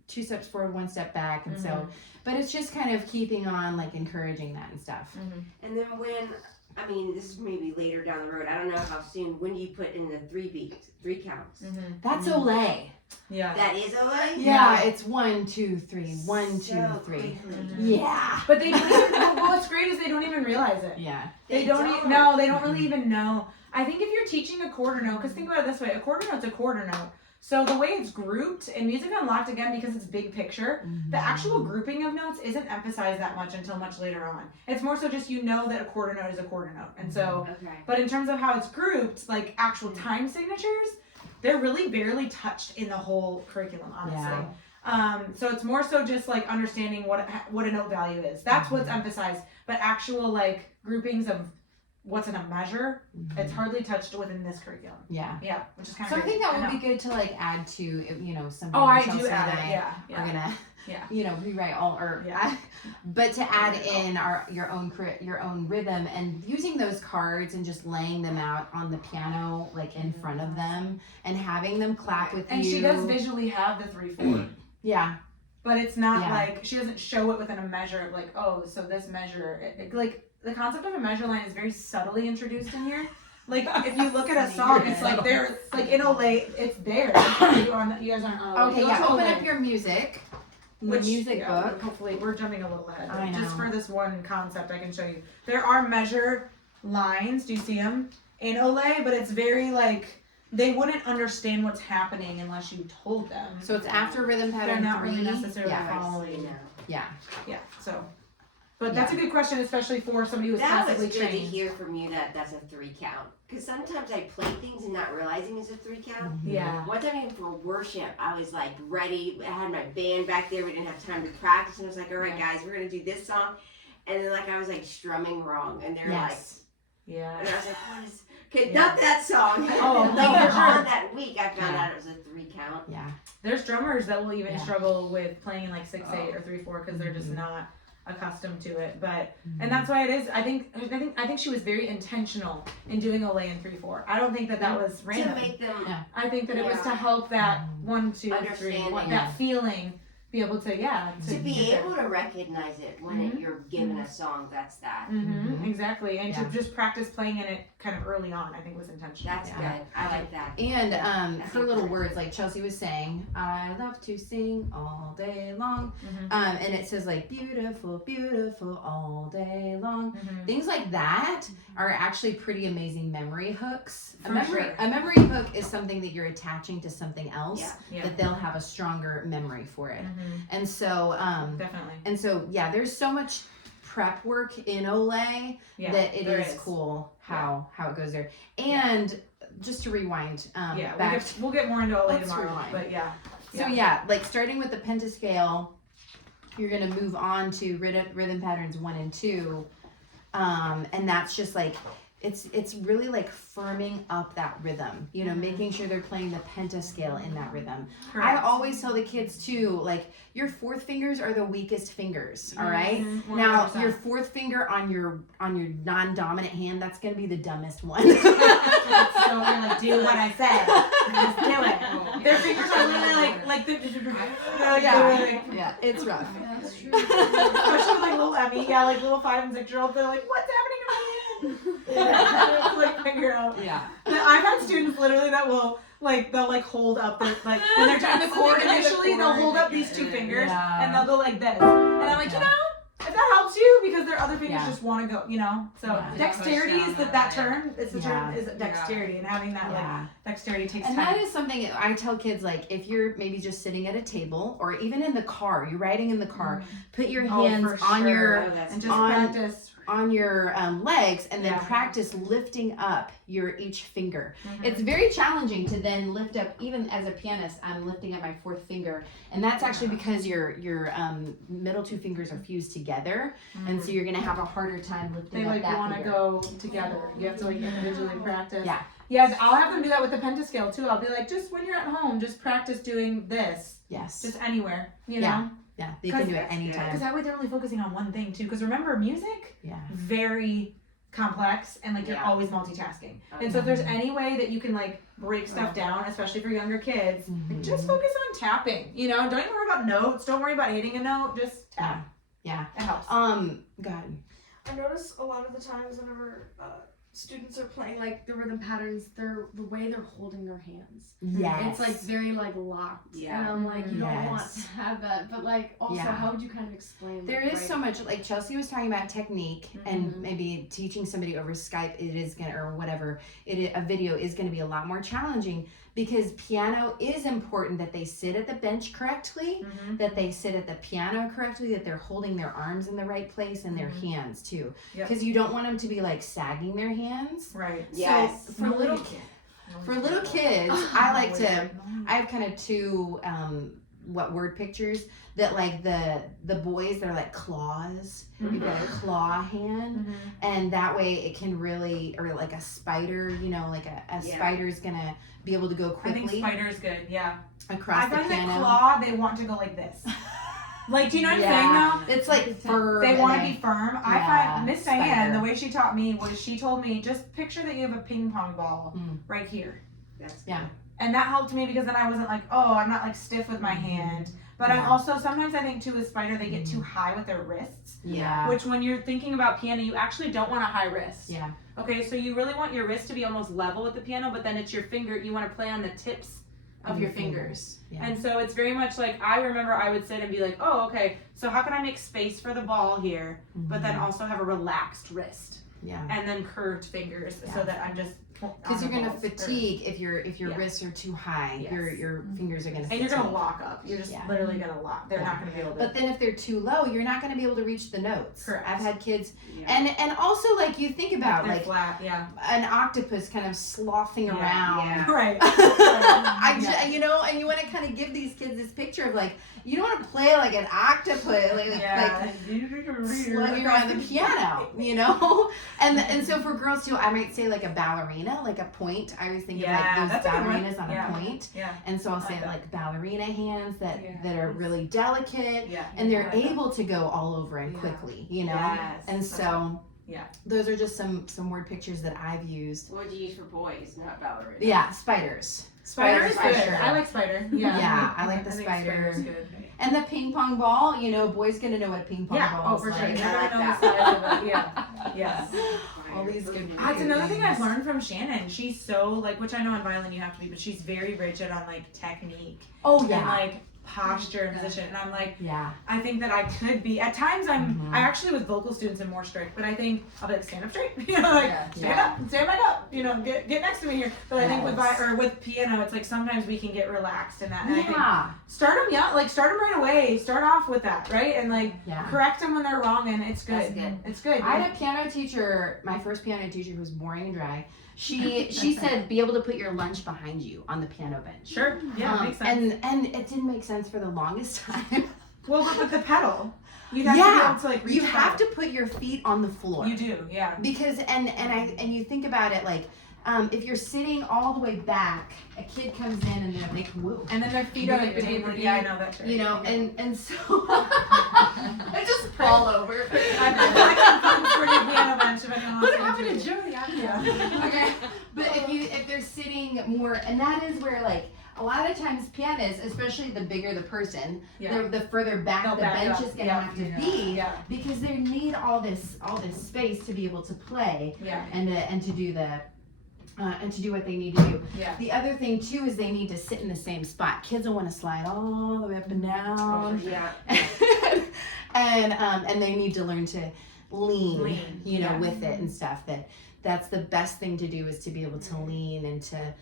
2 steps forward, 1 step back, and so. But it's just kind of keeping on, like encouraging that and stuff. And then this is maybe later down the road. I don't know how soon. When do you put in the 3 beats, 3 counts? That's Olay. Yeah. That is Olay? Yeah, it's 1, 2, 3, 1, 2, 3. Quickly. Yeah. But they don't even, what's great is they don't even realize it. Yeah. They don't. No, they don't really even know. I think if you're teaching a quarter note, because think about it this way, a quarter note's a quarter note. So the way it's grouped in Music Unlocked, again, because it's big picture, the actual grouping of notes isn't emphasized that much until much later on. It's more so just that a quarter note is a quarter note. And so, but in terms of how it's grouped, like actual time signatures, they're really barely touched in the whole curriculum, honestly. So it's more so just like understanding what a note value is. That's what's emphasized. But actual like groupings of what's in a measure, it's hardly touched within this curriculum. Yeah. Yeah, which is kind So of I think that would be good to like add to, something. Oh, I Chelsea do add and it. I Yeah. are gonna, Yeah. rewrite all or, but to add in your own rhythm and using those cards and just laying them out on the piano, like in front of them and having them clap with And you. she does visually have the 3/4. Yeah. But it's not like, she doesn't show it within a measure of like, oh, so this measure, like the concept of a measure line is very subtly introduced in here. Like if you look at a song, it's like there, like in Olay, it's there. You guys aren't on Olay. Okay, yeah. Open up your music. Music book. Hopefully, we're jumping a little ahead. I know. Just for this one concept, I can show you. There are measure lines. Do you see them in Olay? But it's very like they wouldn't understand what's happening unless you told them. So it's after rhythm pattern They're not 3. really necessarily Yeah. following. Yeah. Yeah. So, but that's a good question, especially for somebody who's That was classically good to trained. hear from you that that's a 3 count. Because sometimes I play things and not realizing it's a 3 count. Yeah. One time even for worship, I was like ready. I had my band back there. We didn't have time to practice. And I was like, all right, guys, we're going to do this song. And then like I was like strumming wrong. And they're Yeah. and I was like, what is, okay, not that song. Oh, no, later for sure. on that week, I found out it was a 3 count. Yeah. There's drummers that will even Yeah. struggle with playing in like 6/8 or 3/4 because they're just not accustomed to it. But and that's why it is. I think she was very intentional in doing Olay in 3/4. I don't think that was random. To make them I think that it was to help that 1, 2, 3, Understanding. that feeling be able to to be able to recognize it when you're given a song that's that. Exactly, and Yeah. to just practice playing in it kind of early on, I think was intentional. That's good. I like that. And her little words, like Chelsea was saying, I love to sing all day long. And it says like beautiful, beautiful all day long. Things like that are actually pretty amazing memory hooks. For sure. A memory hook is something that you're attaching to something else Yeah. that they'll have a stronger memory for it. And so Definitely. and so there's so much prep work in Olay that it is cool how it goes there. And just to rewind back we'll get more into Olay Let's tomorrow. rewind. But So like starting with the pentascale, you're gonna move on to rhythm patterns 1 and 2, and that's just like it's really like firming up that rhythm, making sure they're playing the pentascale in that rhythm. I always tell the kids too, like your 4th fingers are the weakest fingers, all right? Now 100%. your 4th finger on your non-dominant hand, that's gonna be the dumbest one. So you're like, do what I said. Just do it. Their fingers are literally like yeah, it's rough. That's true. especially like little Emmy, like little 5 and 6-year-olds, they're like, what's happening to my hand? Like figure out. Yeah. I've had students literally that will like they'll like hold up their like when they're doing the chord initially, they'll hold up these two fingers and they'll go like this. And I'm like, you know, if that helps you, because their other fingers just want to go, you know. So dexterity is that term. It's the term is dexterity, and having that like dexterity takes time. And that is something I tell kids, like if you're maybe just sitting at a table or even in the car, you're riding in the car, put your hands on your and just practice on your legs, and then practice lifting up your each finger. It's very challenging to then lift up, even as a pianist, I'm lifting up my fourth finger, and that's actually because your middle two fingers are fused together, and so you're gonna have a harder time lifting up that finger. They want to go together. You have to like individually practice. Yeah, I'll have them do that with the pentascale too. I'll be like, just when you're at home, just practice doing this. Yes. Just anywhere, you know. Yeah, they can do it anytime. Because that way they're only focusing on one thing too. Because remember, music, very complex, and like you're always multitasking. And so if there's any way that you can like break stuff down, especially for younger kids, like, just focus on tapping. You know, don't even worry about notes. Don't worry about hitting a note. Just tap. Yeah, it helps. Go ahead. I notice a lot of the times whenever students are playing like the rhythm patterns, the way they're holding their hands. Yes. It's like very like locked. Yeah. And I'm like, you don't want to have that. But like also how would you kind of explain There is so much, like Chelsea was talking about technique and maybe teaching somebody over Skype, it is gonna, or whatever, a video is gonna be a lot more challenging, because piano is important that they sit at the bench correctly, that they sit at the piano correctly, that they're holding their arms in the right place and their hands too. Because you don't want them to be like sagging their hands. Right. Yes. So for little kids, I like to, I have kind of two word pictures that like the boys, they're like claws. You've got a claw hand, and that way it can really, or like a spider, you know, like a spider's gonna be able to go quickly. I think spider's good, across the piano. I find that claw, they want to go like this. Like, do you know what I'm saying though? It's like firm. They want to be firm. I find Miss Diane, spider. the way she taught me was she told me, just picture that you have a ping pong ball right here. That's And that helped me, because then I wasn't like, oh, I'm not like stiff with my hand. But I'm also, sometimes I think too with spider, they get too high with their wrists. Yeah. Which when you're thinking about piano, you actually don't want a high wrist. Yeah. Okay, so you really want your wrist to be almost level with the piano, but then it's your finger, you want to play on the tips of your fingers. Yeah. And so it's very much like, I remember I would sit and be like, oh, okay, so how can I make space for the ball here, but then also have a relaxed wrist? Yeah. And then curved fingers so that I'm just because you're gonna fatigue if your wrists are too high. Yes. Your fingers are gonna fatigue. And you're gonna lock up. You're just literally gonna lock. They're not gonna be able to. But then if they're too low, you're not gonna be able to reach the notes. Correct. I've had kids, and also like you think about they're like flat, an octopus kind of slothing around. Yeah. Right. You know, and you want to kind of give these kids this picture of like, you don't want to play like an octopus, like slugging around the piano, you know? And so for girls too, I might say like a ballerina, like a point. I always think of like those ballerinas on a point. Yeah. And so I'll say like ballerina hands that are really delicate, Yeah. and they're able to go all over and quickly, you know? Yes. And so Yeah. those are just some word pictures that I've used. What would you use for boys, not ballerina? Yeah, spiders. Spider is for good. sure. I like spider. Yeah. Yeah, I like the think spider. spider's good. And the ping pong ball, you know, boys gonna know what ping pong ball is for sure. like. You're I like gonna know that. the size of it. Yeah. Yes. All these good. That's another thing I've learned from Shannon. She's so like, which I know in violin you have to be, but she's very rigid on like technique. Oh And yeah. like posture and position. And I'm like, Yeah. I think that I could be. At times I actually with vocal students am more strict, but I think I'll be like, stand up straight. You know, like stand back up. You know, get next to me here. But I think with piano, it's like sometimes we can get relaxed in that. And I think start them young, like start them right away. Start off with that, right? And like correct them when they're wrong, and it's good. That's good. It's good. I had a piano teacher, my first piano teacher, who was boring and dry. She said be able to put your lunch behind you on the piano bench. Sure. Yeah, makes sense. And it didn't make sense for the longest time. Well, but with the pedal, you have to be able to like reach you the have pedal. to put your feet on the floor. You do, yeah. Because and you think about it like if you're sitting all the way back, a kid comes in and they're like, whoa. And then their feet are like able to. Yeah, I know that. You know, and so I just fall over. What happened to Joey? Okay, but if they're sitting more, and that is where like a lot of times pianists, especially the bigger the person, the further back the bench is gonna have to be, because they need all this space to be able to play, and to do the and to do what they need to do. Yeah. The other thing too is they need to sit in the same spot. Kids will want to slide all the way up and down. Yeah. And they need to learn to lean, you know, yeah. with it and stuff. That's the best thing to do, is to be able to lean and to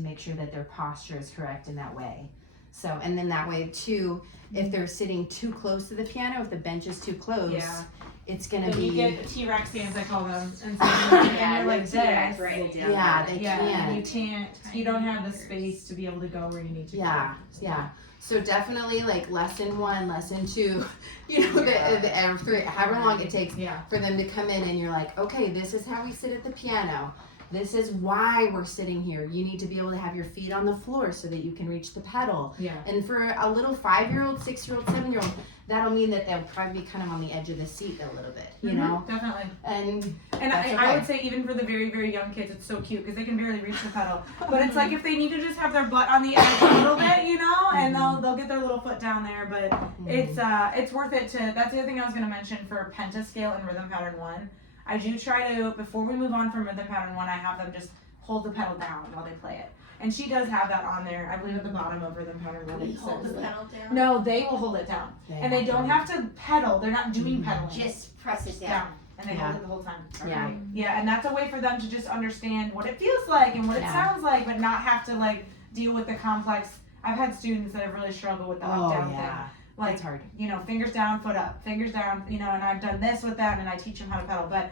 make sure that their posture is correct in that way. So, and then that way too, if they're sitting too close to the piano, if the bench is too close, Yeah. it's gonna Then be. you get T-Rex stands, I call them, and so you're like this. Right down Yeah, there. they Yeah, can't. you can't. You don't have the space to be able to go where you need to. Yeah, go. yeah. So definitely like lesson 1, lesson 2, you know, the 3, however long it takes Yeah. for them to come in, and you're like, okay, this is how we sit at the piano. This is why we're sitting here. You need to be able to have your feet on the floor so that you can reach the pedal. Yeah. And for a little 5-year-old, 6-year-old, 7-year-old, that'll mean that they'll probably be kind of on the edge of the seat a little bit, you know? Definitely. And I okay. would say even for the very, very young kids, it's so cute because they can barely reach the pedal. But it's like if they need to just have their butt on the edge a little bit, you know, and they'll get their little foot down there. But it's worth it to. That's the other thing I was going to mention for Pentascale and Rhythm Pattern 1. I do try to, before we move on from Rhythm Pattern 1, I have them just hold the pedal down while they play it. And she does have that on there, I believe at the bottom of Rhythm Pattern 1. We It hold says the that. pedal down. No, they will hold it down. And they don't have to pedal. They're not doing pedaling. Just press it down. down. And they Yeah. hold it the whole time. Yeah. Yeah, and that's a way for them to just understand what it feels like and what it Yeah. sounds like, but not have to like deal with the complex. I've had students that have really struggled with the Oh, up down yeah. thing. Like, It's hard. you know, fingers down, foot up, fingers down, you know, and I've done this with them and I teach them how to pedal. But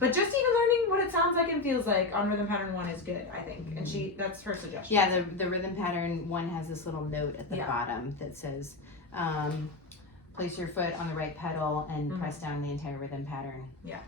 just even learning what it sounds like and feels like on Rhythm Pattern 1 is good, I think. And that's her suggestion. Yeah, the Rhythm Pattern 1 has this little note at the Yeah. bottom that says, place your foot on the right pedal and press down the entire rhythm pattern. Yeah.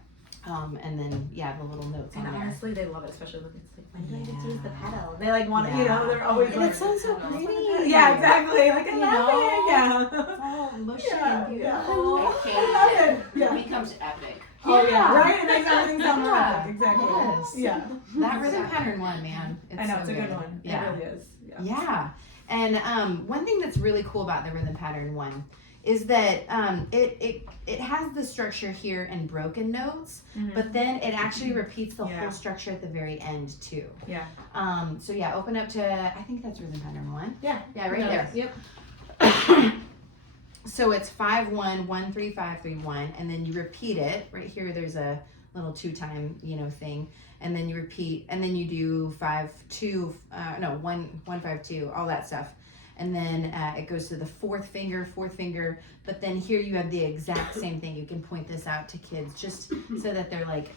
And then, yeah, the little notes And on there. honestly, they love it, especially when it's like, when do I get to use the Yeah. pedal? They like want to, you know, Yeah. they're always And like, it sounds so pretty. yeah, exactly. Like, I You love know? it. Yeah. It's all mushy Yeah, and yeah. beautiful. It I changes love it. it. Yeah. It becomes epic. Oh yeah, Yeah. right. It makes everything sound Yeah. perfect. Exactly. Yes. Yeah. That Rhythm Pattern 1, man. I know so it's a good one. Yeah. It really is. Yeah. Yeah. And one thing that's really cool about the Rhythm Pattern 1 is that it has the structure here in broken notes, but then it actually repeats the Yeah. whole structure at the very end too. Yeah. So yeah, open up to, I think that's Rhythm Pattern 1. Yeah. Yeah, right there. Yep. So it's 5-1, 1-3-5-3-1, and then you repeat it. Right here, there's a little 2-time, thing, and then you repeat, and then you do 5-2, 1-5-2, all that stuff, and then it goes to the fourth finger, but then here you have the exact same thing. You can point this out to kids just so that they're like,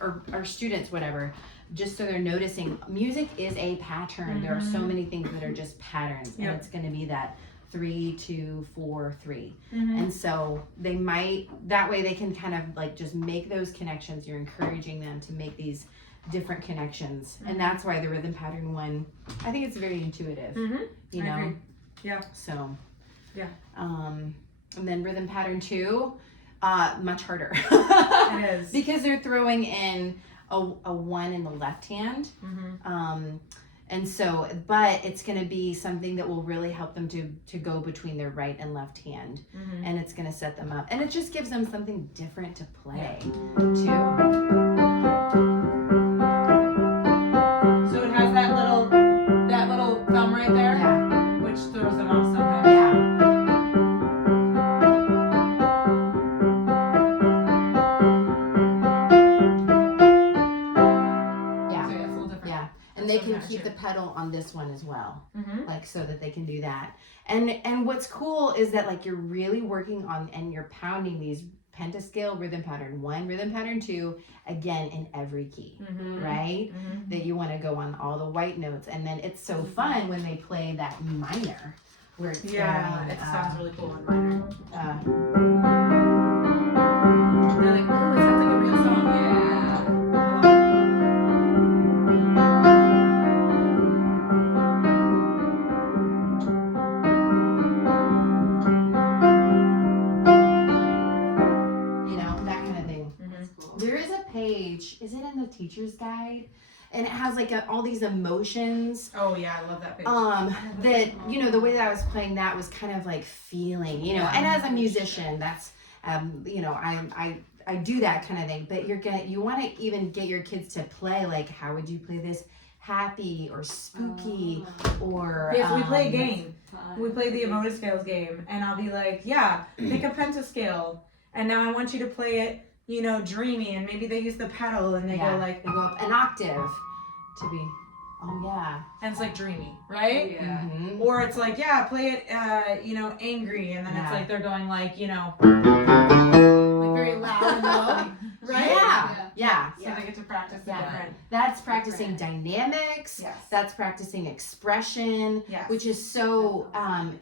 or students, whatever, just so they're noticing music is a pattern. There are so many things that are just patterns, and it's going to be that 3-2-4-3, and so they might, that way they can kind of like just make those connections. You're encouraging them to make these different connections, and that's why the Rhythm Pattern 1, I think it's very intuitive. You I know, agree. Yeah. so Yeah. and then Rhythm Pattern 2, much harder. It is. Because they're throwing in a 1 in the left hand. And so, but it's going to be something that will really help them to go between their right and left hand. And it's going to set them up. And it just gives them something different to play, too. So it has that little thumb right there, Yeah. which throws them off sometimes. Yeah. Yeah. So yeah, it's a little different. Yeah. And they can That's keep the gotcha. pedal on this one as well. Mm-hmm. So that they can do that. And what's cool is that like you're really working on, and you're pounding these pentascale, Rhythm Pattern 1, Rhythm Pattern 2, again in every key, right? That you want to go on all the white notes, and then it's so fun when they play that minor, where it's Yeah, going, it sounds really cool on minor. They're like, oh, it sounds like a real song. Yeah. that kind of thing. There is a page, is it in the teacher's guide? And it has like all these emotions. Oh yeah, I love that page. That, the way that I was playing that was kind of like feeling, and as a musician, that's, I I do that kind of thing, but you want to even get your kids to play, like, how would you play this happy or spooky or Yes, we play a game. Fun. We play the Pentascales game, and I'll be like, yeah, pick a pentascale, and now I want you to play it, you know, dreamy, and maybe they use the pedal, and they go like, they go up an octave to be, oh yeah, and it's like dreamy, right? Yeah. Mhm. Or it's like, yeah, play it, you know, angry, and then it's Yeah. like they're going like, you know, like very loud and low, right? Yeah. So they get to practice the Yeah. different. That's practicing dynamics. Yes. That's practicing expression, Yes. which is so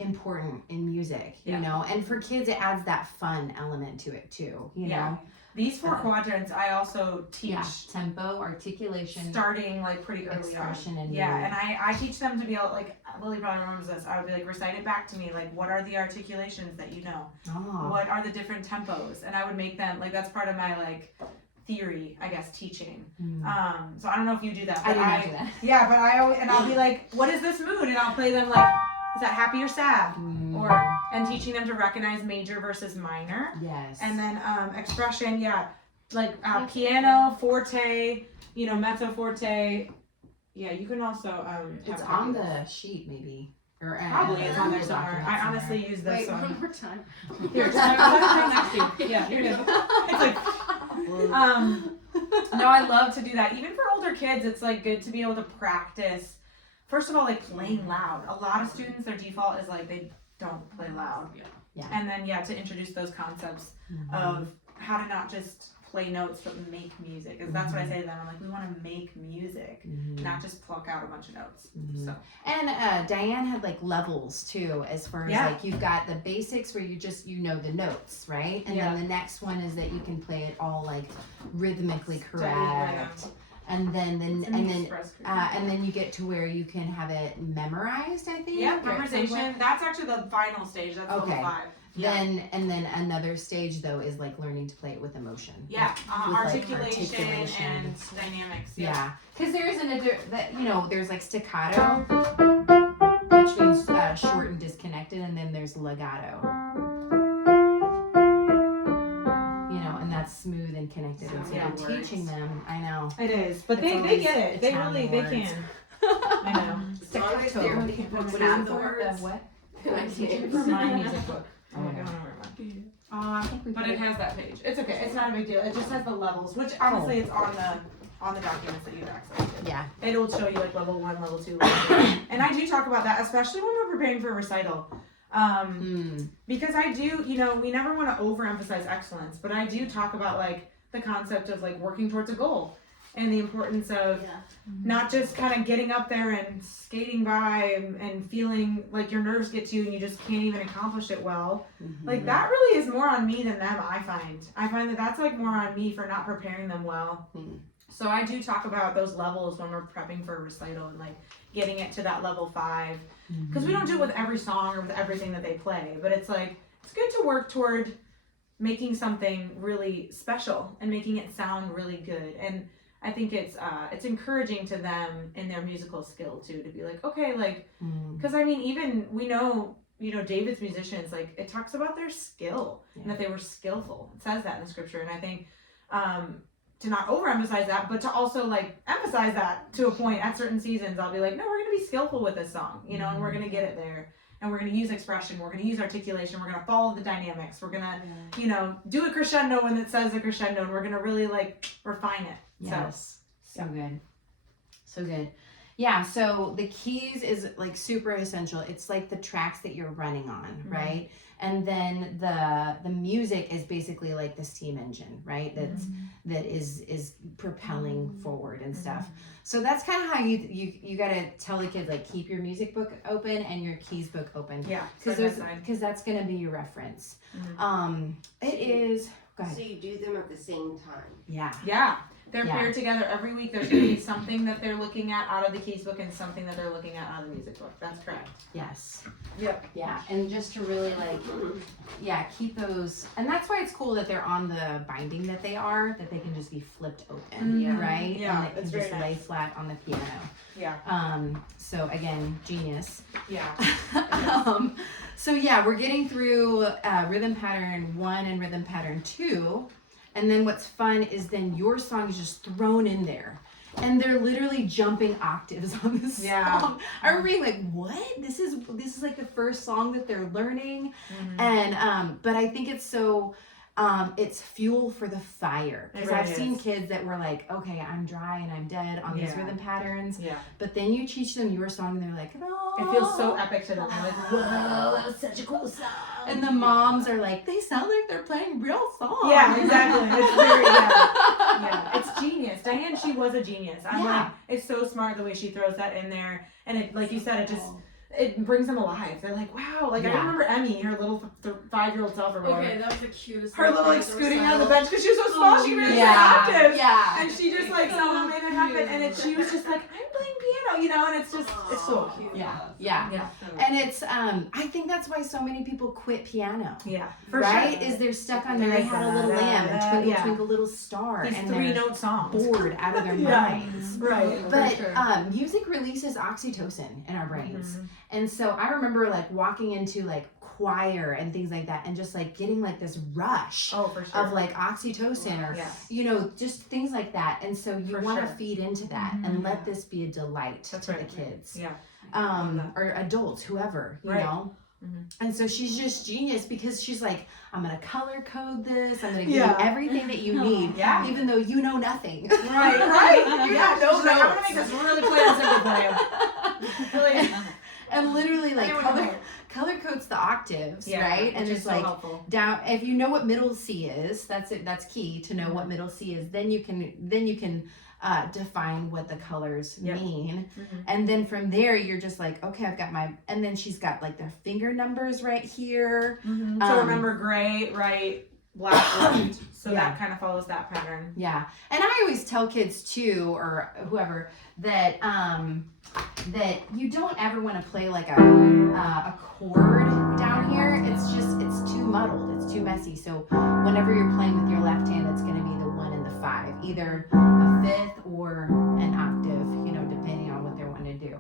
important in music, Yeah. you know. And for kids, it adds that fun element to it too, you Yeah. know. These 4 quadrants I also teach Tempo, articulation, starting like pretty early on. expression, and Yeah, mood. and I teach them to be able, like, Lily probably remembers this. I would be like, recite it back to me. Like, what are the articulations that you know? Oh. What are the different tempos? And I would make them, like, that's part of my, like, theory, I guess, teaching. So I don't know if you do that. I But do not do that. Yeah, but I always, and I'll be like, what is this mood? And I'll play them like, is that happy or sad? And teaching them to recognize major versus minor. Yes. And then expression, like piano, forte, you know, mezzo forte. Yeah, you can also have it's a on copy of the sheet maybe, or Probably it's on there Google somewhere. document I honestly use this. Wait, one more time. Here, just right next to you. Yeah, you're good. It's like, no, I love to do that. Even for older kids, it's like good to be able to practice. First of all, like playing loud. A lot of students, their default is like they don't play loud. Yeah. And then to introduce those concepts of how to not just play notes but make music. Because that's what I say to them. I'm like, we want to make music, not just pluck out a bunch of notes. So. And Diane had like levels too, as far as like you've got the basics where you know the notes, right? And then the next one is that you can play it all like rhythmically correct. And then you get to where you can have it memorized, I think. Yeah, memorization. That's actually the final stage. That's level 5. Then another stage though is like learning to play it with emotion. Yeah, With, like, articulation and dynamics. Yeah, because there isn't there's like staccato, which means short and disconnected, and then there's legato. And that's smooth and connected. And so we're teaching them. I know. It is, but they get it. They really can. I know. As long as they're half the words. What? I teach it from my music book. Oh my god, I don't remember. I think we But put it has that page. It's okay. It's not a big deal. It just has the levels, which honestly it's on the documents that you've accessed. Yeah. It will show you like level 1, level 2, level 3. And I do talk about that, especially when we're preparing for a recital. Because I do, we never want to overemphasize excellence, but I do talk about like the concept of like working towards a goal and the importance of not just kind of getting up there and skating by and feeling like your nerves get to you and you just can't even accomplish it well. Like that really is more on me than them, I find that that's like more on me for not preparing them well. So I do talk about those levels when we're prepping for a recital and like getting it to that level 5. Because we don't do it with every song or with everything that they play, but it's like, it's good to work toward making something really special and making it sound really good. And I think it's encouraging to them in their musical skill too, to be like, okay, like, because I mean, even we know, David's musicians, like it talks about their skill and that they were skillful. It says that in the scripture. And I think, to not overemphasize that, but to also like emphasize that to a point at certain seasons, I'll be like, no, we're going to be skillful with this song, and we're going to get it there. And we're going to use expression. We're going to use articulation. We're going to follow the dynamics. We're going to, do a crescendo when it says a crescendo, and we're going to really like refine it. Yes. So good. So good. Yeah. So the keys is like super essential. It's like the tracks that you're running on, right? And then the music is basically like the steam engine, right? That is propelling forward and stuff. So that's kind of how you got to tell the kids, like, keep your music book open and your keys book open. Yeah. Because that's going to be your reference. It is. Go ahead. So you do them at the same time. Yeah. Yeah. They're paired together every week. There's going to be something that they're looking at out of the keys book and something that they're looking at out of the music book. That's correct. Yes. Yep. Yeah. And just to really keep those. And that's why it's cool that they're on the binding that they can just be flipped open, right? Yeah, And they it's can just very lay nice. flat on the piano. Yeah. So again, genius. Yeah. So yeah, we're getting through rhythm pattern 1 and rhythm pattern 2. And then what's fun is then your song is just thrown in there. And they're literally jumping octaves on this song. I remember being like, what? This is like the first song that they're learning. And but I think it's so it's fuel for the fire. Because I've seen kids that were like, okay, I'm dry and I'm dead on these rhythm patterns. Yeah. But then you teach them your song and they're like, oh. It feels so epic to them. They're like, whoa, that was such a cool song. And the moms are like, they sound like they're playing real songs. Yeah, exactly. It's very, yeah. It's genius. Diane, she was a genius. I'm like, it's so smart the way she throws that in there. And it, like you said, it brings them alive. They're like, wow. Like, I remember Emmy, her little 5-year-old self or whatever. Okay, that was the cutest. Her little, like, scooting out of the bench because she was so small, she made octaves. Yeah. And she just, like, somehow made it happen. And she was just like, I'm playing piano, you know? And it's just, it's so cute. Yeah. And it's, I think that's why so many people quit piano. Yeah, for right? sure. Is they're stuck on Mary Had a Little Lamb and Twinkle Twinkle Little Star. These and 3-note songs. Bored out of their minds. Right. But music releases oxytocin in our brains. And so I remember like walking into like choir and things like that and just like getting like this rush of like oxytocin or you know, just things like that. And so you want to feed into that and let this be a delight to the kids. Or adults, whoever, you know. And so she's just genius because she's like, I'm going to color code this. I'm going to give you everything that you need, even though you know nothing. Right. You have no notes. I'm going to make this really play on simple for you. And literally like color codes the octaves, right? And it's like helpful. Down. If you know what middle C is, that's it. That's key to know what middle C is. Then you can define what the colors mean, and then from there you're just like, okay, I've got my. And then she's got like their finger numbers right here. So remember, gray, right, black, left. So that kind of follows that pattern. Yeah, and I always tell kids too, or whoever, that that you don't ever want to play like a chord down here. It's too muddled. It's too messy. So whenever you're playing with your left hand, it's going to be the 1 and the 5, either a fifth or an octave, you know, depending on what they're wanting to do.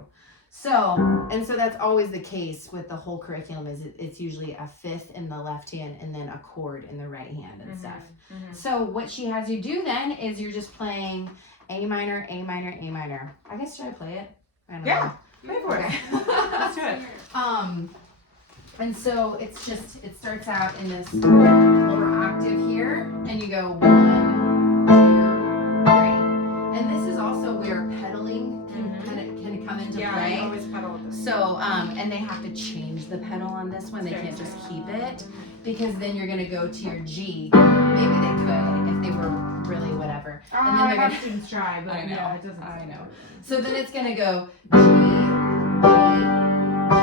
So that's always the case with the whole curriculum. Is it's usually a fifth in the left hand and then a chord in the right hand and stuff. So what she has you do then is you're just playing A minor, A minor, A minor. I guess, should I play it? I don't know. Play for it. Let's do it. And so it starts out in this lower octave here, and you go 1, 2, 3. And this is also where pedaling can come into play. I always pedal with this. So, and they have to change the pedal on this one. They can't just keep it, because then you're gonna go to your G. Maybe they could if they were really whatever. And then I they're have students try, but I know. yeah, it doesn't. I know. So then it's gonna go G, G, G,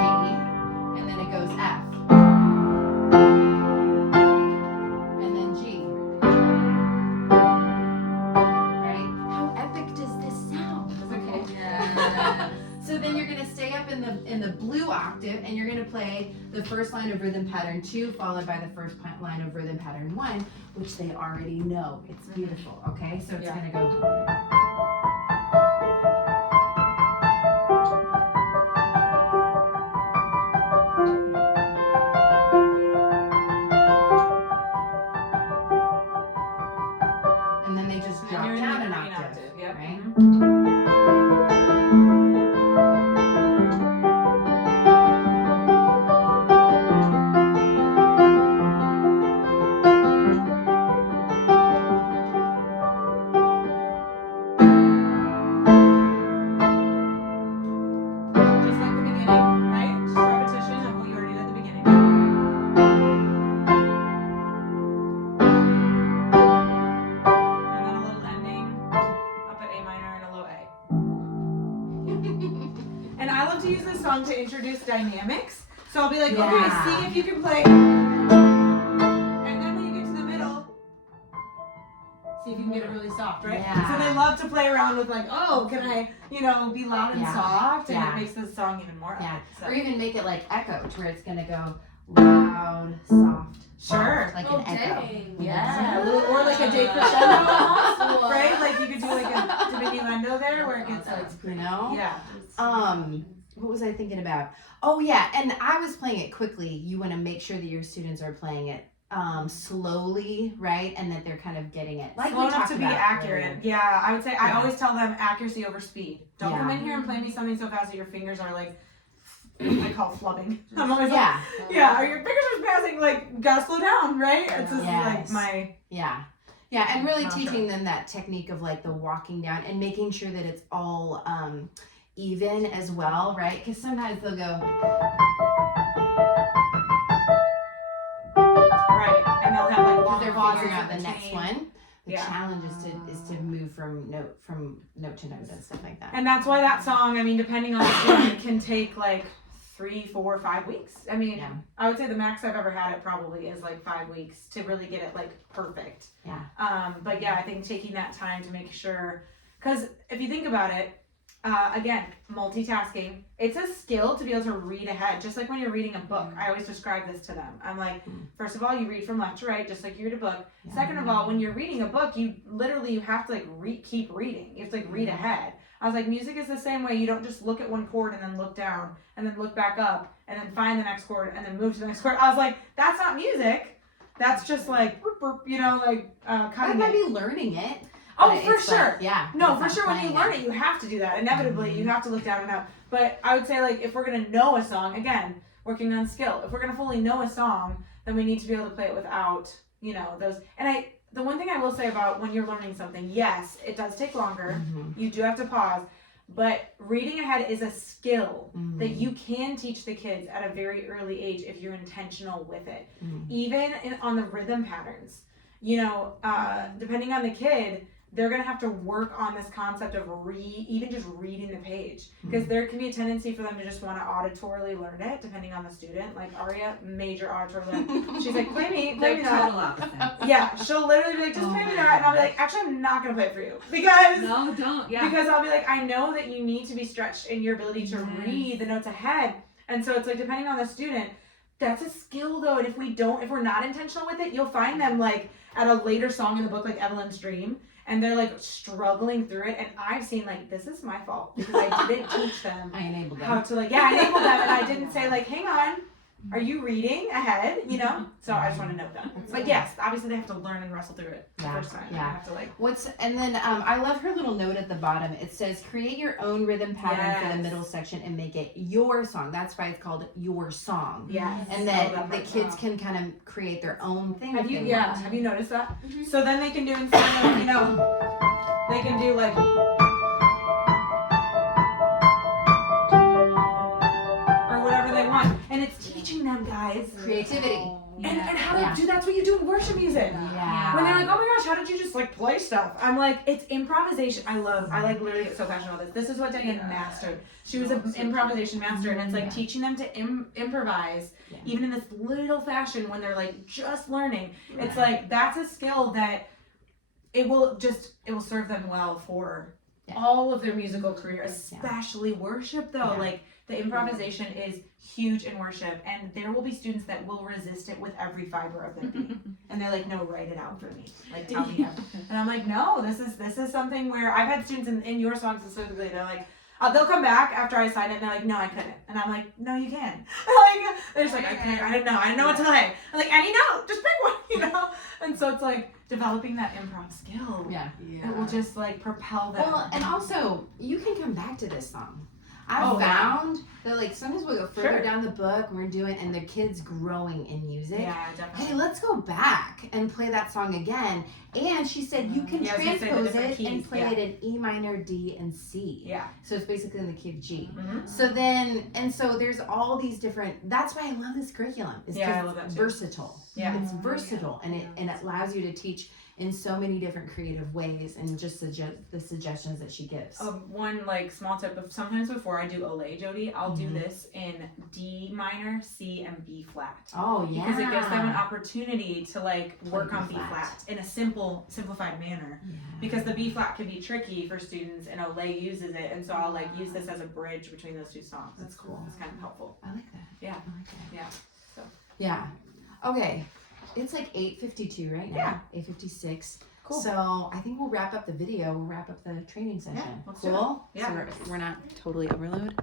and then it goes F, and then G. Right? How epic does this sound? Okay. Yeah. So then you're gonna stay up in the blue octave, and you're gonna play the first line of rhythm pattern 2, followed by the first line of rhythm pattern 1, which they already know. It's beautiful. Okay, so it's gonna go. And then they just drop down an octave, right? Just like the beginning, right? Just repetition of what you already did at the beginning. And then a little ending up at A minor and a low A. And I love to use this song to introduce dynamics. So I'll be like, okay, see if you can play. And then when you get to the middle, see if you can get it really soft, right? Yeah. So they love to play around with like, oh, can I, be loud and soft? And Yeah. it makes the song even more Yeah. epic. So. Or even make it like echo, to where it's gonna go loud, soft. Sure. Like Oh, an echo. dang. Yeah, or like a decrescendo almost, right? Like you could do like a diminuendo there where it gets like, You know? yeah. What was I thinking about? Oh yeah, and I was playing it quickly. You want to make sure that your students are playing it slowly, right? And that they're kind of getting it. Like slow we enough talked to be about accurate. earlier. Yeah, I would say I Yeah. always tell them accuracy over speed. Don't Yeah. come in here and play me something so fast that your fingers are like, I call it flubbing. I'm always like, Yeah. yeah, or your fingers are spazzing, like, gotta slow down, right? It's just Yes. like my, Yeah. Yeah, and really Mantra. teaching them that technique of like the walking down and making sure that it's all even as well, right? Because sometimes they'll go, right, and they'll have like because long they're pauses figuring out in the next between. one. The Yeah. challenge is to move from note to note and stuff like that. And that's why that song, I mean, depending on the student, can take like 3, 4, 5 weeks. I mean, Yeah. I would say the max I've ever had it probably is like 5 weeks to really get it like perfect. Yeah. But yeah, I think taking that time to make sure, because if you think about it, again, multitasking, it's a skill to be able to read ahead, just like when you're reading a book. I always describe this to them. I'm like, first of all, you read from left to right, just like you read a book. Yeah. Second of all, when you're reading a book, you have to like keep reading. You have to like read ahead. I was like, music is the same way. You don't just look at one chord and then look down and then look back up and then find the next chord and then move to the next chord. I was like, that's not music. That's just like, you know, like I cutting might it. be learning it. Oh, but for it's sure. like, yeah. No, it's for not sure. When you playing learn it, you have to do that. Inevitably, you have to look down and up. But I would say, like, if we're going to know a song, again, working on skill, if we're going to fully know a song, then we need to be able to play it without, you know, those. And the one thing I will say about when you're learning something, yes, it does take longer. Mhm. You do have to pause. But reading ahead is a skill Mhm. that you can teach the kids at a very early age if you're intentional with it. Mhm. Even on the rhythm patterns, you know, depending on the kid, they're going to have to work on this concept of even just reading the page, because there can be a tendency for them to just want to auditorily learn it, depending on the student. Like Aria, major auditory learn. She's like, play me Like that. total opposite. Yeah, she'll literally be like, just play me my that, and I'll be like, actually, I'm not going to play it for you, because No, don't. Yeah. because I'll be like, I know that you need to be stretched in your ability to read the notes ahead. And so it's like, depending on the student, that's a skill though. And if we're not intentional with it, you'll find them like at a later song in the book, like Evelyn's Dream, and they're like struggling through it. And I've seen like, this is my fault because I didn't teach them I enabled how them. to like, I enabled them and I didn't say like, hang on, are you reading ahead? You know? So I just want to note that. But yes, obviously they have to learn and wrestle through it the Yeah, first time. yeah. They have to like, And then I love her little note at the bottom. It says, create your own rhythm pattern for the Yes. middle section and make it your song. That's why it's called Your Song. yes. And I love that the part. kids can kind of create their own thing. Have if you they want. have you noticed that? So then they can do instead of, you know, they can do like or whatever they want. And it's teaching them, guys. Creativity. And how to Yeah. do that's what you do in worship music. Yeah. When they're like, oh my gosh, how did you just like play stuff? I'm like, it's improvisation. I like literally get so passionate about this. This is what Diane mastered. She was an improvisation master, and it's like teaching them to improvise, Yeah. even in this little fashion when they're like just learning. It's like, that's a skill that it will serve them well for all of their musical career, especially worship though. Yeah. Like the improvisation is huge in worship, and there will be students that will resist it with every fiber of their being. And they're like, no, write it out for me. Like, tell me. And I'm like, no, this is something where I've had students in your songs specifically, they're like, they'll come back after I sign it and they're like, no, I couldn't. And I'm like, no, you can. Like, they're just like, I didn't know what to play. I'm like, any note, just pick one, you know? And so it's like developing that improv skill. Yeah. It will just like propel them. Well, and also, you can come back to this song. I've Oh, yeah. found that like sometimes we'll go further Sure. down the book and we're doing, and the kids growing in music. Yeah, definitely. Hey, let's go back and play that song again. And she said you can Yeah, I was gonna say the transpose different it keys, and play yeah. it in E minor, D, and C. Yeah. So it's basically in the key of G. Mhm. So then, and so there's all these different. That's why I love this curriculum. Is Yeah, I 'cause love that it's too. versatile. Yeah. It's versatile, and it allows you to teach in so many different creative ways, and just the suggestions that she gives. One like small tip of sometimes before I do Olay Jody, I'll do this in D minor, C, and B flat. Oh yeah. Because it gives them an opportunity to like work Play on B B flat. flat in a simplified manner. Yeah. Because the B flat can be tricky for students, and Olay uses it, and so I'll like use this as a bridge between those two songs. That's cool. It's kind of helpful. I like that. Yeah. I like that. Yeah. So. Yeah. Okay. It's like 8:52 right now. Yeah. 8:56. Cool. So I think we'll wrap up the video. We'll wrap up the training session. let's do cool. it. Yeah. So we're not totally overload.